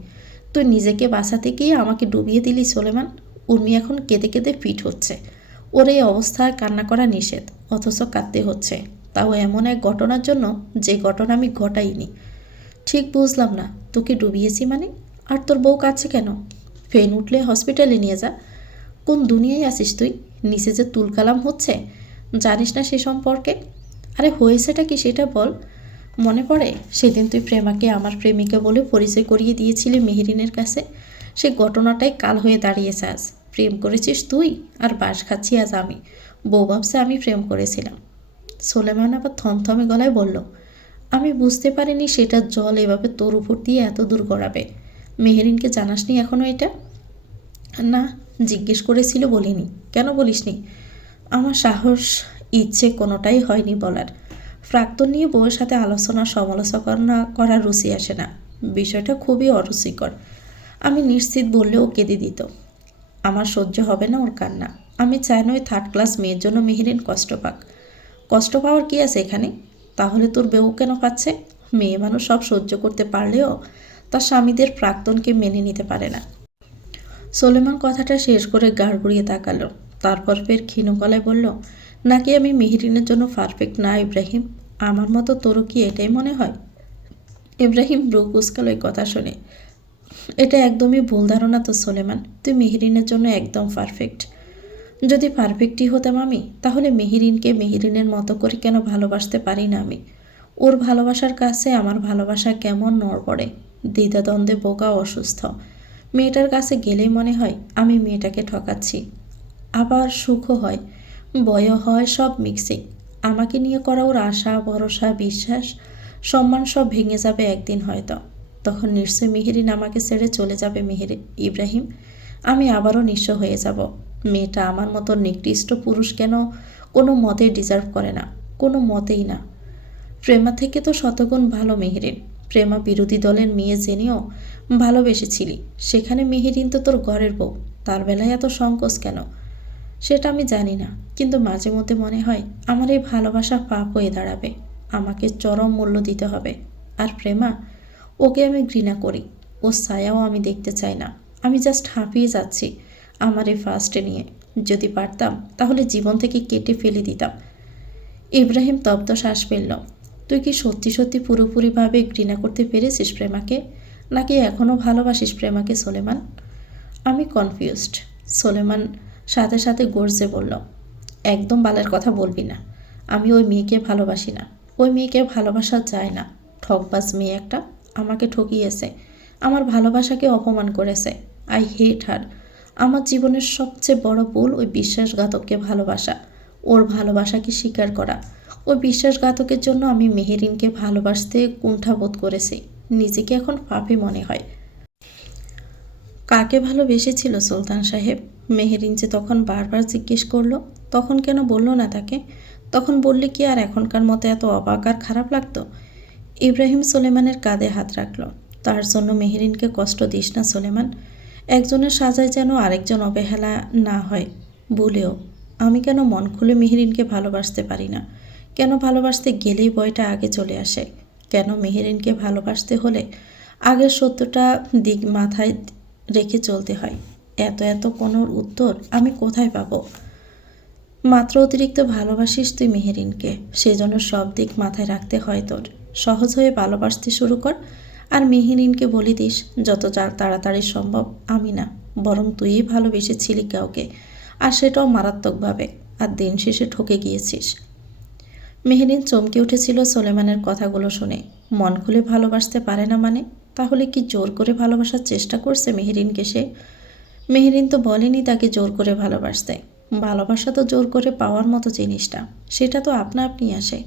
তুই নিজেকে বাঁচাতে গিয়ে আমাকে ডুবিয়ে দিলি সোলেমান। উর্মি এখন কেঁদে কেঁদে ফিট হচ্ছে। ওর এই অবস্থায় কান্না করা নিষেধ, অথচ কাঁদতে হচ্ছে, তাও এমন এক ঘটনার জন্য যে ঘটনা আমি ঘটাইনি। ঠিক বুঝলাম না, তোকে ডুবিয়েছি মানে? আর তোর বউ কাছে কেন? ফেন উঠলে হসপিটালে নিয়ে যা। কোন দুনিয়ায় আছিস তুই? নিচে যে তুলকালাম হচ্ছে, জানিস না সে সম্পর্কে? আরে হয়েছেটা কি সেটা বল। মনে পড়ে সেদিন তুই প্রেমাকে আমার প্রেমিকা বলে পরিচয় করিয়ে দিয়েছিলি মেহেরিনের কাছে? সে ঘটনাটাই কাল হয়ে দাঁড়িয়েছে আজ। প্রেম করেছিস তুই, আর বাস খাচ্ছি আজ আমি। বউ ভাবছে আমি প্রেম করেছিলাম। সোলেমান আবার থমথমে গলায় বলল, আমি বুঝতে পারিনি সেটার জল এভাবে তোর উপর দিয়ে এত দূর গড়াবে। মেহেরিনকে জানাসনি এখনও এটা? না, জিজ্ঞেস করেছিল বলিনি। কেন বলিসনি? আমার সাহস, ইচ্ছে কোনোটাই হয়নি বলার। প্রাক্তন নিয়ে বউয়ের সাথে আলোচনা সমালোচনা করার রুচি আসে না। বিষয়টা খুবই অরুচিকর। আমি নিশ্চিত বললেও কেঁদে দিত। আমার সহ্য হবে না ওর কান্না। আমি চাই না ওই থার্ড ক্লাস মেয়ের জন্য মেহেরিন কষ্ট পাক। কষ্ট পাওয়ার কি আছে এখানে? তাহলে তোর বউ কেন পাচ্ছে? মেয়ে মানুষ সব সহ্য করতে পারলেও তার স্বামীদের প্রাক্তনকে মেনে নিতে পারে না। সোলেমান কথাটা শেষ করে গাড় ঘুরিয়ে তাকালো। তারপর ফের ক্ষীণ গলায় বলল, নাকি আমি মেহেরিনের জন্য পারফেক্ট না ইব্রাহিম? আমার মতো তোরও কি এটাই মনে হয়? ইব্রাহিম ব্রু কুঁচকালো এই কথা শুনে। এটা একদমই ভুল ধারণা তো সোলেমান, তুই মেহেরিনের জন্য একদম পারফেক্ট। যদি পারফেক্টই হতাম আমি, তাহলে মেহেরিনকে মেহেরিনের মতো করে কেন ভালোবাসতে পারি না আমি? ওর ভালোবাসার কাছে আমার ভালোবাসা কেমন নড় পড়ে, দ্বিধাদ্বন্দ্বে বোকা, অসুস্থ। মেয়েটার কাছে গেলেই মনে হয় আমি মেয়েটাকে ঠকাচ্ছি। আবার সুখও হয়, ভয়ও হয়, সব মিক্সিং। আমাকে নিয়ে করা ওর আশা, ভরসা, বিশ্বাস, সম্মান সব ভেঙে যাবে একদিন হয়তো। তখন নিশ্চয় মেহেরিন আমাকে ছেড়ে চলে যাবে। ইব্রাহিম, আমি আবারও নিঃস্ব হয়ে যাব। মেয়েটা আমার মতো নিকৃষ্ট পুরুষ কেন কোনো মতে ডিজার্ভ করে না, কোনো মতেই না। প্রেমা থেকে তো শতগুণ ভালো মেহেরিন। প্রেমা বিরোধী দলের মেয়ে জেনেও ভালোবেসেছিলি, সেখানে মেহেরিন তো তোর ঘরের বউ, তার বেলায় এত সংকোচ কেন? সেটা আমি জানি না, কিন্তু মাঝে মধ্যে মনে হয় আমার এই ভালোবাসা পাপ হয়ে দাঁড়াবে। আমাকে চরম মূল্য দিতে হবে। আর প্রেমা, ওকে আমি ঘৃণা করি, ওর ছায়াও আমি দেখতে চাই না। আমি জাস্ট হাঁপিয়ে যাচ্ছি আমার এই ফার্স্টে নিয়ে। যদি পারতাম তাহলে জীবন থেকে কেটে ফেলে দিতাম। ইব্রাহিম তপ্ত শ্বাস ফেলল। তুই কি সত্যি সত্যি পুরোপুরিভাবে ঘৃণা করতে পেরেছিস প্রেমাকে, নাকি এখনও ভালোবাসিস প্রেমাকে সোলেমান? আমি কনফিউজড। সোলেমান সাথে সাথে গর্জে বলল, একদম বালের কথা বলবি না। আমি ওই মেয়েকে ভালোবাসি না। ওই মেয়েকে ভালোবাসা যায় না। ঠকবাজ মেয়ে একটা, আমাকে ঠকিয়েছে, আমার ভালোবাসাকে অপমান করেছে। আই হেট হার। আমার জীবনের সবচেয়ে বড় ভুল ওই বিশ্বাসঘাতককে ভালোবাসা, ওর ভালোবাসাকে স্বীকার করা। ওই বিশ্বাসঘাতকের জন্য আমি মেহেরিনকে ভালোবাসতে কুণ্ঠাবোধ করেছি। নিজেকে এখন পাপী মনে হয়। কাকে ভালোবেসেছিল সুলতান সাহেব? মেহেরিন যে তখন বারবার জিজ্ঞেস করলো। তখন কেন বলল না তাকে? তখন বললে কি আর এখনকার মতো এত অবাক আর খারাপ লাগতো? ইব্রাহিম সুলেমানের কাঁধে হাত রাখল। তার জন্য মেহেরিনকে কষ্ট দিস না সুলেমান। একজনের সাজায় যেন আরেকজন অবহেলা না হয় ভুলেও। আমি কেন মন খুলে মেহেরিনকে ভালোবাসতে পারি না? কেন ভালোবাসতে গেলেই ভয়টা আগে চলে আসে? কেন মেহেরিনকে ভালোবাসতে হলে আগের সত্যটা দিক মাথায় রেখে চলতে হয়? এত এত কোনোর উত্তর আমি কোথায় পাবো? মাত্র অতিরিক্ত ভালোবাসিস তুই মেহেরিনকে, সেজন্য সব দিক মাথায় রাখতে হয় তোর। সহজ হয়ে ভালোবাসতে শুরু কর। আর মেহেরিনকে বলে দিস যত তাড়াতাড়ি সম্ভব আমি না, বরং তুইই ভালোবেসেছিলি কাউকে, আর সেটাও মারাত্মকভাবে, আর দিন শেষে ঠকে গিয়েছিস। মেহেরিন চমকে উঠেছিল সুলেমানের কথাগুলো শুনে। মন খুলে ভালোবাসতে পারে না মানে? তাহলে কি জোর করে ভালোবাসার চেষ্টা করছে মেহেরিনকে সে? মেহেরিন তো বলেনি তাকে জোর করে ভালোবাসতে। ভালোবাসা তো জোর করে পাওয়ার মতো জিনিসটা, সেটা তো আপনা আপনি আসে।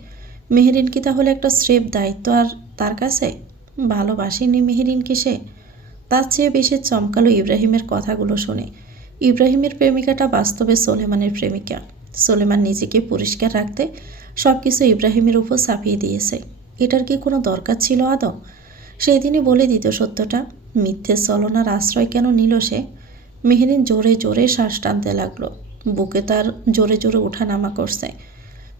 মেহেরিন কি তাহলে একটা স্রেফ দায়িত্ব আর তার কাছে? ভালোবাসেনি মেহেরিনকে সে? তার চেয়ে বেশি চমকালো ইব্রাহিমের কথাগুলো শুনে। ইব্রাহিমের প্রেমিকাটা বাস্তবে সোলেমানের প্রেমিকা। সোলেমান নিজেকে পরিষ্কার রাখতে সব কিছু ইব্রাহিমের উপর চাপিয়ে দিয়েছে। এটার কি কোনো দরকার ছিল আদৌ? সেই দিনই বলে দিত সত্যটা। মিথ্যে ছলনার আশ্রয় কেন নিল সে? মেহেরিন জোরে জোরে শ্বাস টানতে লাগলো। বুকে তার জোরে জোরে ওঠানামা করছে।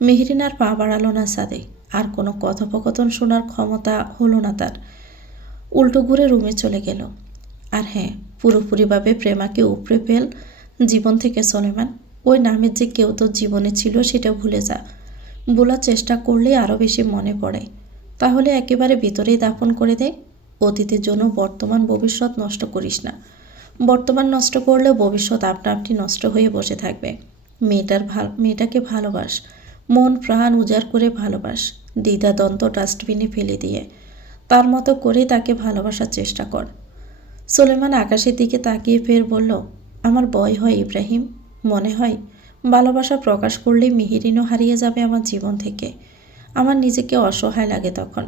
মেহেরিন আর পা বাড়ালো না ছাদে। আর কোনো কথোপকথন শোনার ক্ষমতা হলো না তার। উল্টো ঘুরে রুমে চলে গেল। আর হ্যাঁ, পুরোপুরিভাবে প্রেমাকে উপড়ে ফেল জীবন থেকে সুলেমান। ওই নামের যে কেউ তোর জীবনে ছিল সেটা ভুলে যা। বলার চেষ্টা করলেই আরও বেশি মনে পড়ে। তাহলে একেবারে ভিতরেই দাফন করে দে। অতীতের জন্য বর্তমান ভবিষ্যৎ নষ্ট করিস না। বর্তমান নষ্ট করলে ভবিষ্যৎ আপনা আপনি নষ্ট হয়ে বসে থাকবে। মেয়েটাকে ভালোবাস, মন প্রাণ উজাড় করে ভালোবাস, দ্বিধাদ্বন্দ্ব ডাস্টবিনে ফেলে দিয়ে। তার মতো করে তাকে ভালোবাসার চেষ্টা কর। সুলেমান আকাশের দিকে তাকিয়ে ফের বলল, আমার ভয় হয় ইব্রাহিম। মনে হয় ভালোবাসা প্রকাশ করলেই মেহেরিনও হারিয়ে যাবে আমার জীবন থেকে। আমার নিজেকে অসহায় লাগে তখন।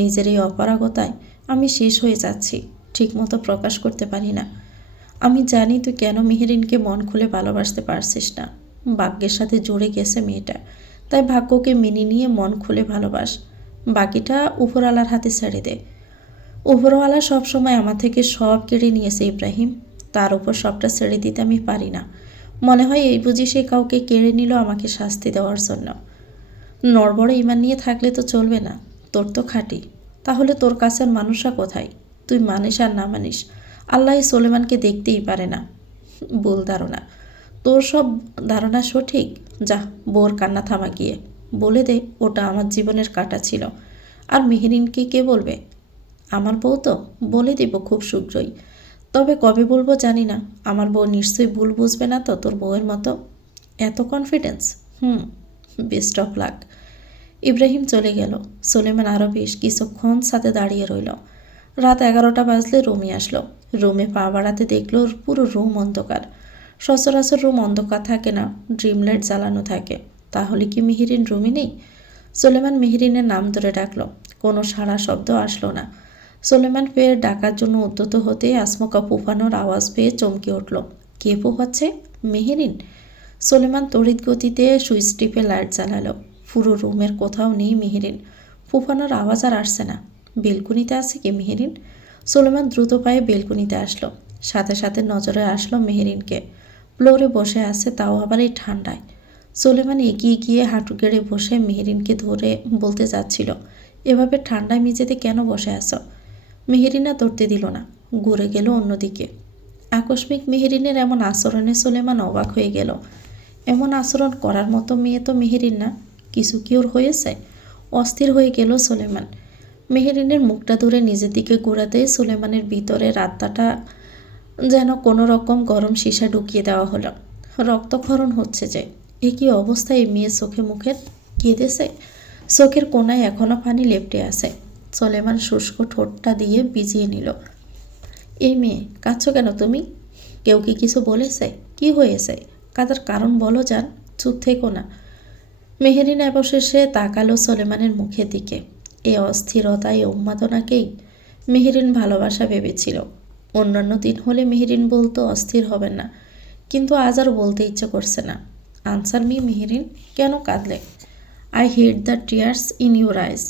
নিজের এই অপারগতায় আমি শেষ হয়ে যাচ্ছি। ঠিকমতো প্রকাশ করতে পারি না। আমি জানি তুই কেন মেহেরিনকে মন খুলে ভালোবাসতে পারছিস না। ভাগ্যের সাথে জড়ে গেছে মেয়েটা, তাই ভাগ্যকে মেনে নিয়ে মন খুলে ভালোবাস। বাকিটা উপরওয়ালার হাতে ছেড়ে দে। উপরওয়ালা সবসময় আমার থেকে সব কেড়ে নিয়েছে ইব্রাহিম। তার উপর সবটা ছেড়ে দিতে আমি পারি না। মনে হয় এই বুঝি সে কাউকে কেড়ে নিল আমাকে শাস্তি দেওয়ার জন্য। নড়বড় ইমান নিয়ে থাকলে তো চলবে না। তোর তো খাঁটি। তাহলে তোর কাছের মানুষরা কোথায়? তুই মানিস আর না মানিস, আল্লাহ সুলেমানকে দেখতেই পারে না। ভুল ধারণা। তোর সব ধারণা সঠিক। যা, বোর কান্না থামা গিয়ে। বলে দে ওটা আমার জীবনের কাঁটা ছিল। আর মেহেরিনকে কে বলবে? আমার বউ তো বলে দিব খুব শীঘ্রই। তবে কবে বলবো জানি না। আমার বউ নিশ্চয়ই ভুল বুঝবে না তো তোর বউয়ের মতো। এত confidence? Best of luck. Ibrahim চলে গেল। সুলেমান আরও বেশ কিছুক্ষণ সাথে দাঁড়িয়ে রইল। রাত 11টা বাজলে রুমে আসলো। রুমে পা বাড়াতে দেখলো পুরো রুম অন্ধকার। সচরাচর রুম অন্ধকার থাকে না, ড্রিম লাইট জ্বালানো থাকে। তাহলে কি মেহেরিন রুমে নেই? সুলেমান মেহেরিনের নাম ধরে ডাকলো। কোনো সাড়া শব্দ আসলো না। সুলেমান ফের ডাকার জন্য উদ্যত হতে আসমকা ফুফানোর আওয়াজ পেয়ে চমকে উঠল। কে ফুফাচ্ছে? মেহেরিন। সুলেমান তড়িৎ গতিতে সুইচ টিপে লাইট জ্বালালো। পুরো রুমের কোথাও নেই মেহেরিন। ফুফানোর আওয়াজ আর আসছে না। বেলকুনিতে আছে কি মেহেরিন? সুলেমান দ্রুত পায়ে বেলকুনিতে আসলো। সাথে সাথে নজরে আসলো মেহেরিনকে। ফ্লোরে বসে আছে, তাও আবার এই ঠান্ডায়। সুলেমান এগিয়ে গিয়ে হাঁটু গেড়ে বসে মেহেরিনকে ধরে বলতে যাচ্ছিল, এভাবে ঠান্ডায় মেঝেতে কেন বসে আছো? মেহেরিনা ধরতে দিল না, ঘুরে গেল অন্যদিকে। আকস্মিক মেহেরিনের এমন আচরণে সুলেমান অবাক হয়ে গেল। এমন আচরণ করার মতো মেয়ে তো মেহেরিন না। কিছু কি ওর হয়েছে? অস্থির হয়ে গেল সুলেমান। মেহেরিনের মুখটা ধরে নিজের দিকে ঘোরাতে সুলেমানের ভিতরের আত্মাটা যেন কোনো রকম গরম সীসা ঢুকিয়ে দেওয়া হলো। রক্তক্ষরণ হচ্ছে যে। এ কী অবস্থায় মেয়ে চোখে মুখে কেঁদেছে। চোখের কোনায় এখনও পানি লেপটে আছে। সোলেমান শুষ্ক ঠোঁটটা দিয়ে ভিজিয়ে নিল। এই মেয়ে, কাঁদছো কেন তুমি? কেউ কি কিছু বলেছে? কি হয়েছে? কাদার কারণ বলো জান, চুপ থেকো না। মেহেরিন অবশেষে তাকালো সোলেমানের মুখের দিকে। এ অস্থিরতা, এ উন্মাদনাকেই মেহেরিন ভালোবাসা ভেবেছিল। অন্যান্য দিন হলে মেহেরিন বলতো অস্থির হবেন না, কিন্তু আজ আর বলতে ইচ্ছে করছে না। আনসার মি মেহেরিন, কেন কাঁদলে? I hate the tears in your eyes.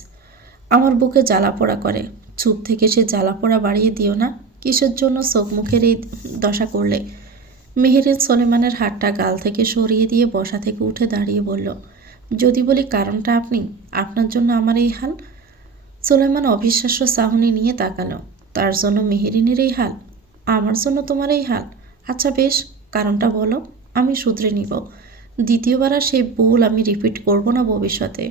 আমার বুকে জ্বালাপোড়া করে। চুপ থেকে সে জ্বালাপোড়া বাড়িয়ে দিও না। কিসের জন্য চোখ মুখের এই দশা করলে? মেহেরিন সোলেমানের হাতটা গাল থেকে সরিয়ে দিয়ে বসা থেকে উঠে দাঁড়িয়ে বলল, যদি বলি কারণটা আপনি, আপনার জন্য আমার এই হাল। সোলেমান অবিশ্বাস্য চাহনি নিয়ে তাকালো। তার জন্য মেহেরিনের এই হাল? আমার জন্য তোমার এই হাল? আচ্ছা বেশ, কারণটা বলো, আমি শুধরে নিব। দ্বিতীয়বার আর সেই ভুল আমি রিপিট করব না ভবিষ্যতে।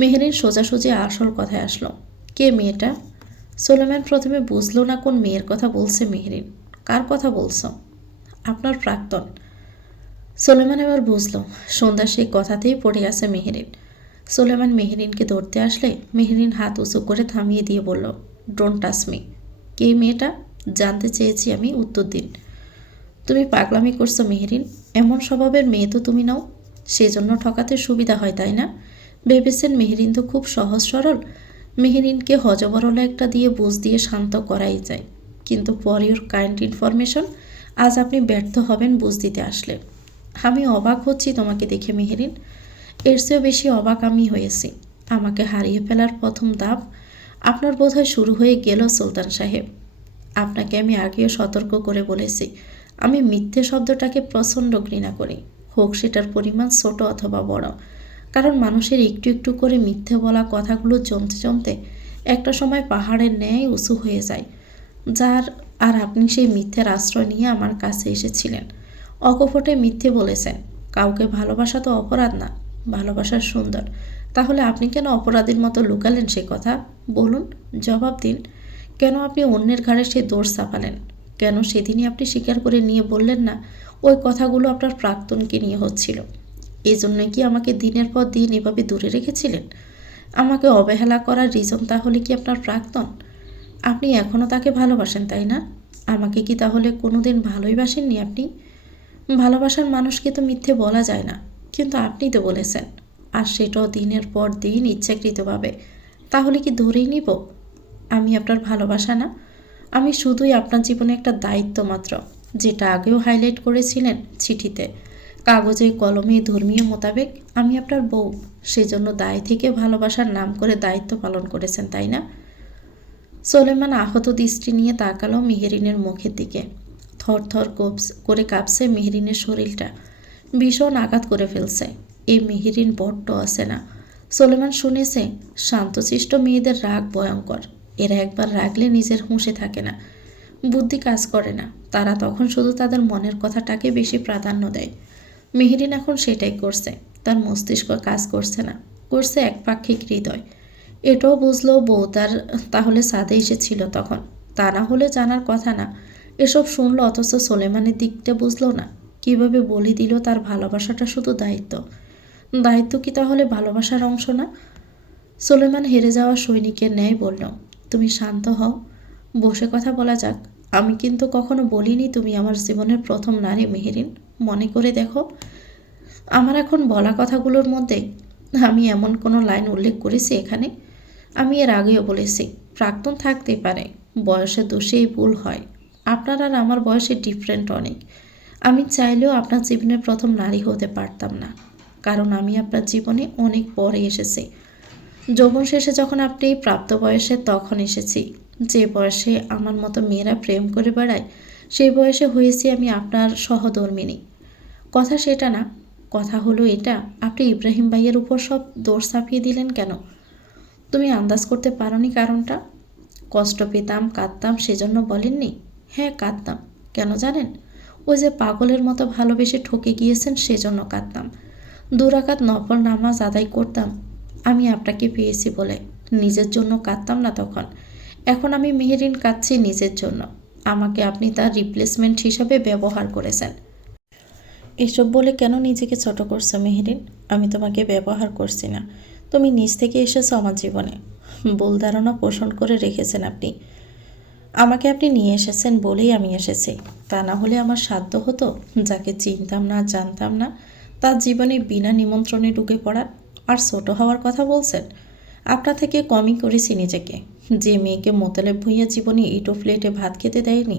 মেহেরিন সোজাসুজি আসল কথায় আসলো। কে মেয়েটা? সোলেমান প্রথমে বুঝলো না কোন মেয়ের কথা বলছে মেহেরিন। কার কথা বলছো? আপনার প্রাক্তন। সোলেমান এবার বুঝল, সন্ধ্যা সেই কথাতেই পড়ে আছে মেহেরিন। সোলেমান মেহেরিনকে ধরতে আসলে মেহেরিন হাত উঁচু করে থামিয়ে দিয়ে বলল, ডোন্ট টাচ মি। কে মেয়েটা? জানতে চেয়েছি আমি, উত্তর দিন। তুমি পাগলামি করছো মেহেরিন, এমন স্বভাবের মেয়ে তো তুমি নাও। সেজন্য ঠকাতে সুবিধা হয়, তাই না? ভেবেছেন মেহেরিন তো খুব সহজ সরল, মেহেরিনকে হজবরলা একটা দিয়ে বুঝ দিয়ে শান্ত করাই যায়। কিন্তু ফর ইউর কাইন্ড ইনফরমেশন, আজ আপনি ব্যর্থ হবেন বুঝ দিতে আসলে। আমি অবাক হচ্ছি তোমাকে দেখে মেহেরিন। এর চেয়েও বেশি অবাক আমি হয়েছি। আমাকে হারিয়ে ফেলার প্রথম ধাপ আপনার বোধহয় শুরু হয়ে গেল সুলতান সাহেব। আপনাকে আমি আগেও সতর্ক করে বলেছি, আমি মিথ্যে শব্দটাকে প্রচণ্ড ঘৃণা করি, হোক সেটার পরিমাণ ছোট অথবা বড়। কারণ মানুষের একটু একটু করে মিথ্যে বলা কথাগুলো জমতে জমতে একটা সময় পাহাড়ের ন্যায় উঁচু হয়ে যায়। আর আপনি সেই মিথ্যের আশ্রয় নিয়ে আমার কাছে এসেছিলেন। অকপটে মিথ্যে বলেছেন। কাউকে ভালোবাসা তো অপরাধ না, ভালোবাসা সুন্দর। তাহলে আপনি কেন অপরাধীর মতো লুকালেন সে কথা? বলুন, জবাব দিন। কেন আপনি অন্যের ঘাড়ে সে দোষ চাপালেন? কেন সেদিনই আপনি স্বীকার করে নিয়ে বললেন না ওই কথাগুলো আপনার প্রাক্তনকে নিয়ে হচ্ছিল? এই জন্যই কি আমাকে দিনের পর দিন এভাবে দূরে রেখেছিলেন? আমাকে অবহেলা করার রিজন তাহলে কি আপনার প্রাক্তন? আপনি এখনও তাকে ভালোবাসেন, তাই না? আমাকে কি তাহলে কোনোদিন ভালোই বাসেননি আপনি? ভালোবাসার মানুষকে তো মিথ্যে বলা যায় না, কিন্তু আপনি তো বলেছেন, আর সেটাও দিনের পর দিন ইচ্ছাকৃতভাবে। তাহলে কি ধরেই নিব আমি আপনার ভালোবাসা না? আমি শুধুই আপনার জীবনে একটা দায়িত্ব মাত্র, যেটা আগেও হাইলাইট করেছিলেন চিঠিতে। কাগজে কলমে ধর্মীয় মোতাবেক আমি আপনার বউ, সেজন্য দায় থেকে ভালোবাসার নাম করে দায়িত্ব পালন করেছেন, তাই না? সোলেমান আহত দৃষ্টি নিয়ে তাকালো মেহেরিনের মুখের দিকে। থরথর করে কাঁপছে মেহেরিনের শরীরটা, ভীষণ আঘাত করে ফেলছে। এই মেহেরিন বড্ড আছে না। সোলেমান শুনেছে শান্তশিষ্ট মেয়েদের রাগ ভয়ঙ্কর। এরা একবার রাগলে নিজের হুঁশে থাকে না, বুদ্ধি কাজ করে না। তারা তখন শুধু তাদের মনের কথাটাকে বেশি প্রাধান্য দেয়। মেহেরিন এখন সেটাই করছে। তার মস্তিষ্ক কাজ করছে না, করছে একপাক্ষিক হৃদয়। এটাও বুঝলো বউ তাহলে সাদে এসেছিল তখন, তা না হলে জানার কথা না। এসব শুনলো, অথচ সোলেমানের দিকটা বুঝলো না। কিভাবে বলে দিল তার ভালোবাসাটা শুধু দায়িত্ব? দায়িত্ব কি তাহলে ভালোবাসার অংশ না? সোলেমান হেরে যাওয়া সৈনিকের ন্যায় বলল, তুমি শান্ত হও, বসে কথা বলা যাক। আমি কিন্তু কখনো বলিনি তুমি আমার জীবনের প্রথম নারী মেহেরিন। মনে করে দেখো, আমার এখন বলা কথাগুলোর মধ্যে আমি এমন কোনো লাইন উল্লেখ করেছি এখানে? আমি এর আগেও বলেছি, প্রাক্তন থাকতেই পারে, বয়সের দোষেই ভুল হয়। আপনার আর আমার বয়সে ডিফারেন্ট অনেক। আমি চাইলেও আপনার জীবনের প্রথম নারী হতে পারতাম না, কারণ আমি আপনার জীবনে অনেক পরে এসেছি। যৌবন শেষে যখন আপনি প্রাপ্তবয়সে তখন এসেছি। যে বয়সে আমার মতো মেয়েরা প্রেম করে বেড়ায়, সেই বয়সে হয়েছি আমি আপনার সহধর্মিণী। কথা সেটা না, কথা হলো এটা, আপনি ইব্রাহিম ভাইয়ের উপর সব দোষ চাপিয়ে দিলেন কেন? তুমি আন্দাজ করতে পারোনি কারণটা? কষ্ট পেতাম, কাঁদতাম, সেজন্য বলেননি? হ্যাঁ কাঁদতাম। কেন জানেন? ওই যে পাগলের মতো ভালোবেসে ঠকে গিয়েছেন, সেজন্য কাঁদতাম। 2 রাকাত নফল নামাজ আদায় করতাম আমি আপনাকে পেয়েছি বলে। নিজের জন্য কাঁদতাম না তখন। এখন আমি মেহেরিন কাঁদছি নিজের জন্য। আমাকে আপনি তার রিপ্লেসমেন্ট হিসাবে ব্যবহার করেছেন। এসব বলে কেন নিজেকে ছোট করছো মেহেরিন? আমি তোমাকে ব্যবহার করছি না, তুমি নিজ থেকে এসেছো আমার জীবনে। ভুল ধারণা পোষণ করে রেখেছেন আপনি। আমাকে আপনি নিয়ে এসেছেন বলেই আমি এসেছি, তা না হলে আমার সাধ্য হতো যাকে চিনতাম না জানতাম না তার জীবনে বিনা নিমন্ত্রণে ঢুকে পড়ার। আর ছোট হওয়ার কথা বলছেন, আপনার থেকে কমই করেছি নিজেকে। যে মেয়েকে মোতালেব ভুঁইয়া জীবনে ইটো প্লেটে ভাত খেতে দেয়নি,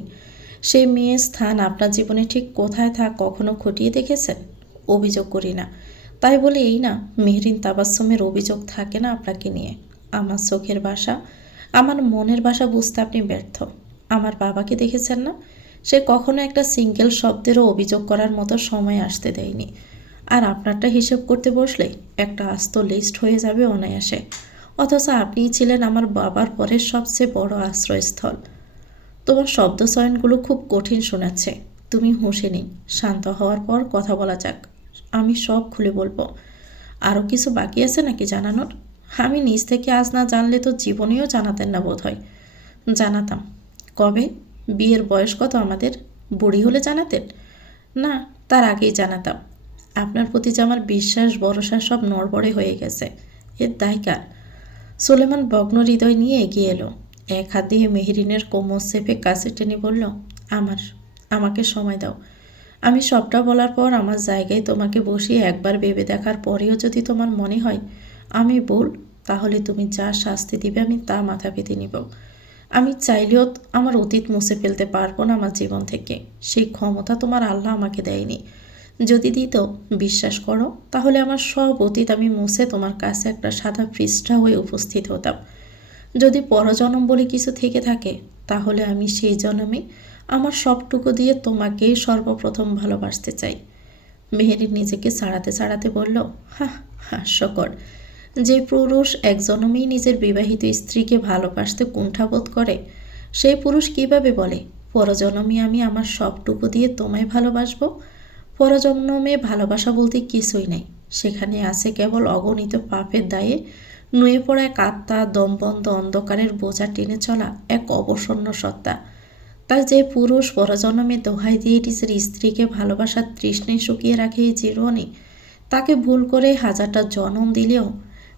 সেই মেয়ের স্থান আপনার জীবনে ঠিক কোথায় থাক কখনো খতিয়ে দেখেছেন? অভিযোগ করি না, তাই বলে এই না মেহরিন তাবাসসুমের অভিযোগ থাকে না আপনাকে নিয়ে। আমার চোখের ভাষা, আমার মনের ভাষা বুঝতে আপনি ব্যর্থ। আমার বাবাকে দেখেছেন না, সে কখনো একটা সিঙ্গেল শব্দেরও অভিযোগ করার মতো সময় আসতে দেয়নি। আর আপনারটা হিসেব করতে বসলে একটা আস্ত লিস্ট হয়ে যাবে অনায়াসে। অথচ আপনিই ছিলেন আমার বাবার পরের সবচেয়ে বড় আশ্রয়স্থল। তোমার শব্দচয়নগুলো খুব কঠিন শোনাচ্ছে, তুমি হুঁশে নেই। শান্ত হওয়ার পর কথা বলা যাক, আমি সব খুলে বলবো। আরও কিছু বাকি আছে নাকি জানানোর? আমি নিজ থেকে আজ না জানলে তো জীবনেও জানাতেন না বোধ হয়। জানাতাম। কবে? বিয়ের বয়স কত আমাদের? বুড়ি হলে জানাতেন? না, তার আগেই জানাতাম। আপনার প্রতি যে আমার বিশ্বাস ভরসা সব নড়বড়ে হয়ে গেছে, এর দায় কার? সুলেমান ভগ্ন হৃদয় নিয়ে এগিয়ে এলো। এক হাত দিয়ে মেহরিনের কোমর চেপে কাছে টেনে বলল, আমাকে সময় দাও। আমি সবটা বলার পর আমার জায়গায় তোমাকে বসিয়ে একবার ভেবে দেখার পরেও যদি তোমার মনে হয় আমি ভুল, তাহলে তুমি যা শাস্তি দিবে আমি তা মাথা পেতে নিব। আমি চাইলেও আমার অতীত মুছে ফেলতে পারবো না আমার জীবন থেকে। সেই ক্ষমতা তোমার আল্লাহ আমাকে দেয়নি। যদি দিত, বিশ্বাস করো, তাহলে আমার সব অতীত আমি মুছে তোমার কাছে একটা সাদা পৃষ্ঠা হয়ে উপস্থিত হতাম। যদি পরজন্ম বলে কিছু থেকে থাকে, তাহলে আমি সেই জন্মে আমার সবটুকু দিয়ে তোমাকেই সর্বপ্রথম ভালোবাসতে চাই। মেহেরিন নিজেকে ছাড়াতে বলল, হাস্যকর। যে পুরুষ এক জন্মেই নিজের বিবাহিত স্ত্রীকে ভালোবাসতে কুণ্ঠাবোধ করে, সেই পুরুষ কিভাবে বলে পরজন্মে আমি আমার সবটুকু দিয়ে তোমায় ভালোবাসবো? পরজন্মে ভালোবাসা বলতে কিছুই নেই, সেখানে আছে কেবল অগণিত পাপের দায়ে নুয়ে পড়া এক আত্মা, দমবন্ধ অন্ধকারের বোঝা টেনে চলা এক অবসন্ন সত্তা। তাই যে পুরুষ পরজন্মে দোহাই দিয়ে নিজের স্ত্রীকে ভালোবাসার তৃষ্ণায় শুকিয়ে রাখে এই জীবনে, তাকে ভুল করে হাজারটা জন্ম দিলেও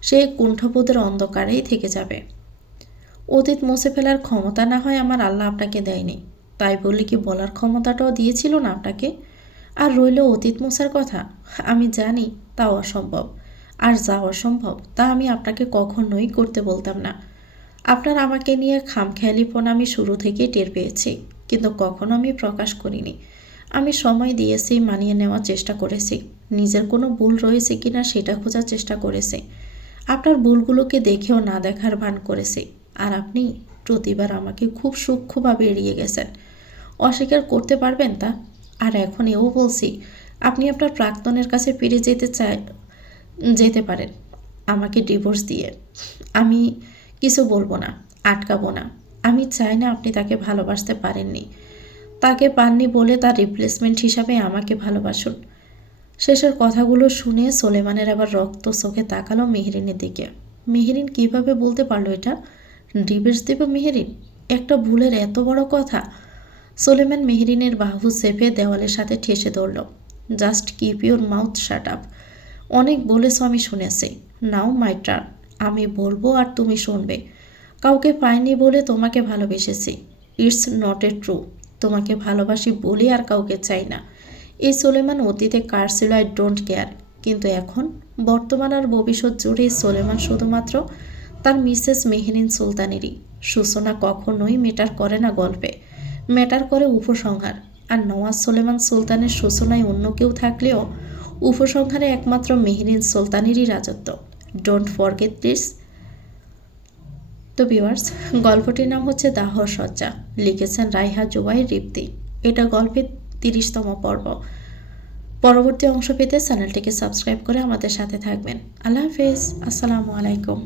সে কুণ্ঠবোধের অন্ধকারেই থেকে যাবে। অতীত মুছে ফেলার ক্ষমতা না হয় আমার আল্লাহ আপনাকে দেয়নি, তাই বললে কি বলার ক্ষমতাটাও দিয়েছিল না আপনাকে? আর রইল অতীত মোছার কথা, আমি জানি তা অসম্ভব। আর যা অসম্ভব তা আমি আপনাকে কখনোই করতে বলতাম না। আপনার আমাকে নিয়ে খামখেয়ালিপন আমি শুরু থেকেই টের পেয়েছি, কিন্তু কখনো আমি প্রকাশ করিনি। আমি সময় দিয়েছি, মানিয়ে নেওয়ার চেষ্টা করেছি, নিজের কোনো ভুল রয়েছে কিনা সেটা খোঁজার চেষ্টা করেছি। আপনার ভুলগুলোকে দেখেও না দেখার ভান করেছি। আর আপনি প্রতিবার আমাকে খুব সূক্ষ্মভাবে এড়িয়ে গেছেন। অস্বীকার করতে পারবেন তা? আর এখন এও বলছি, আপনি আপনার প্রাক্তনের কাছে ফিরে যেতে পারেন আমাকে ডিভোর্স দিয়ে। আমি কিছু বলবো না, আটকাবো না। আমি চাই না আপনি তাকে ভালোবাসতে পারেননি, তাকে পাননি বলে তার রিপ্লেসমেন্ট হিসাবে আমাকে ভালোবাসুন। শেষের কথাগুলো শুনে সোলেমানের আবার রক্ত চোখে তাকালো মেহরিনের দিকে। মেহরিন কিভাবে বলতে পারলো এটা? ডিভোর্স দেবে মেহরিন? একটা ভুলের এত বড় কথা? সোলেমান মেহরিনের বাহু চেপে দেওয়ালের সাথে ঠেসে ধরল। Just keep your mouth shut up. অনেক বলেছ, আমি শুনেছি। নাও মাই টার্ন। আমি বলবো আর তুমি শুনবে। কাউকে পাইনি বলে তোমাকে ভালোবেসেছি। It's not a true. তোমাকে ভালোবাসি বলি আর কাউকে চাই না। এই সোলেমান অতীতে কার ছিল আই ডোন্ট কেয়ার, কিন্তু এখন বর্তমান আর ভবিষ্যৎ জুড়ে সোলেমান শুধুমাত্র তার মিসেস মেহরিন সুলতানেরই। সূচনা কখনোই ম্যাটার করে না গল্পে, ম্যাটার করে উপসংহার। আর নওয়াজ সোলেমান সুলতানের সূচনায় অন্য কেউ থাকলেও উপসংহারে একমাত্র মেহরিন সুলতানেরই রাজত্ব। Don't forget this. তো ভিউয়ার্স, গল্পটির নাম হচ্ছে দাহ সজ্জা, লিখেছেন রাইহা জুবাইর রিপ্তি। এটা গল্পের 30তম পর্ব। পরবর্তী অংশ পেতে চ্যানেলটিকে সাবস্ক্রাইব করে আমাদের সাথে থাকবেন। আল্লাহ হাফেজ, আসসালামু আলাইকুম।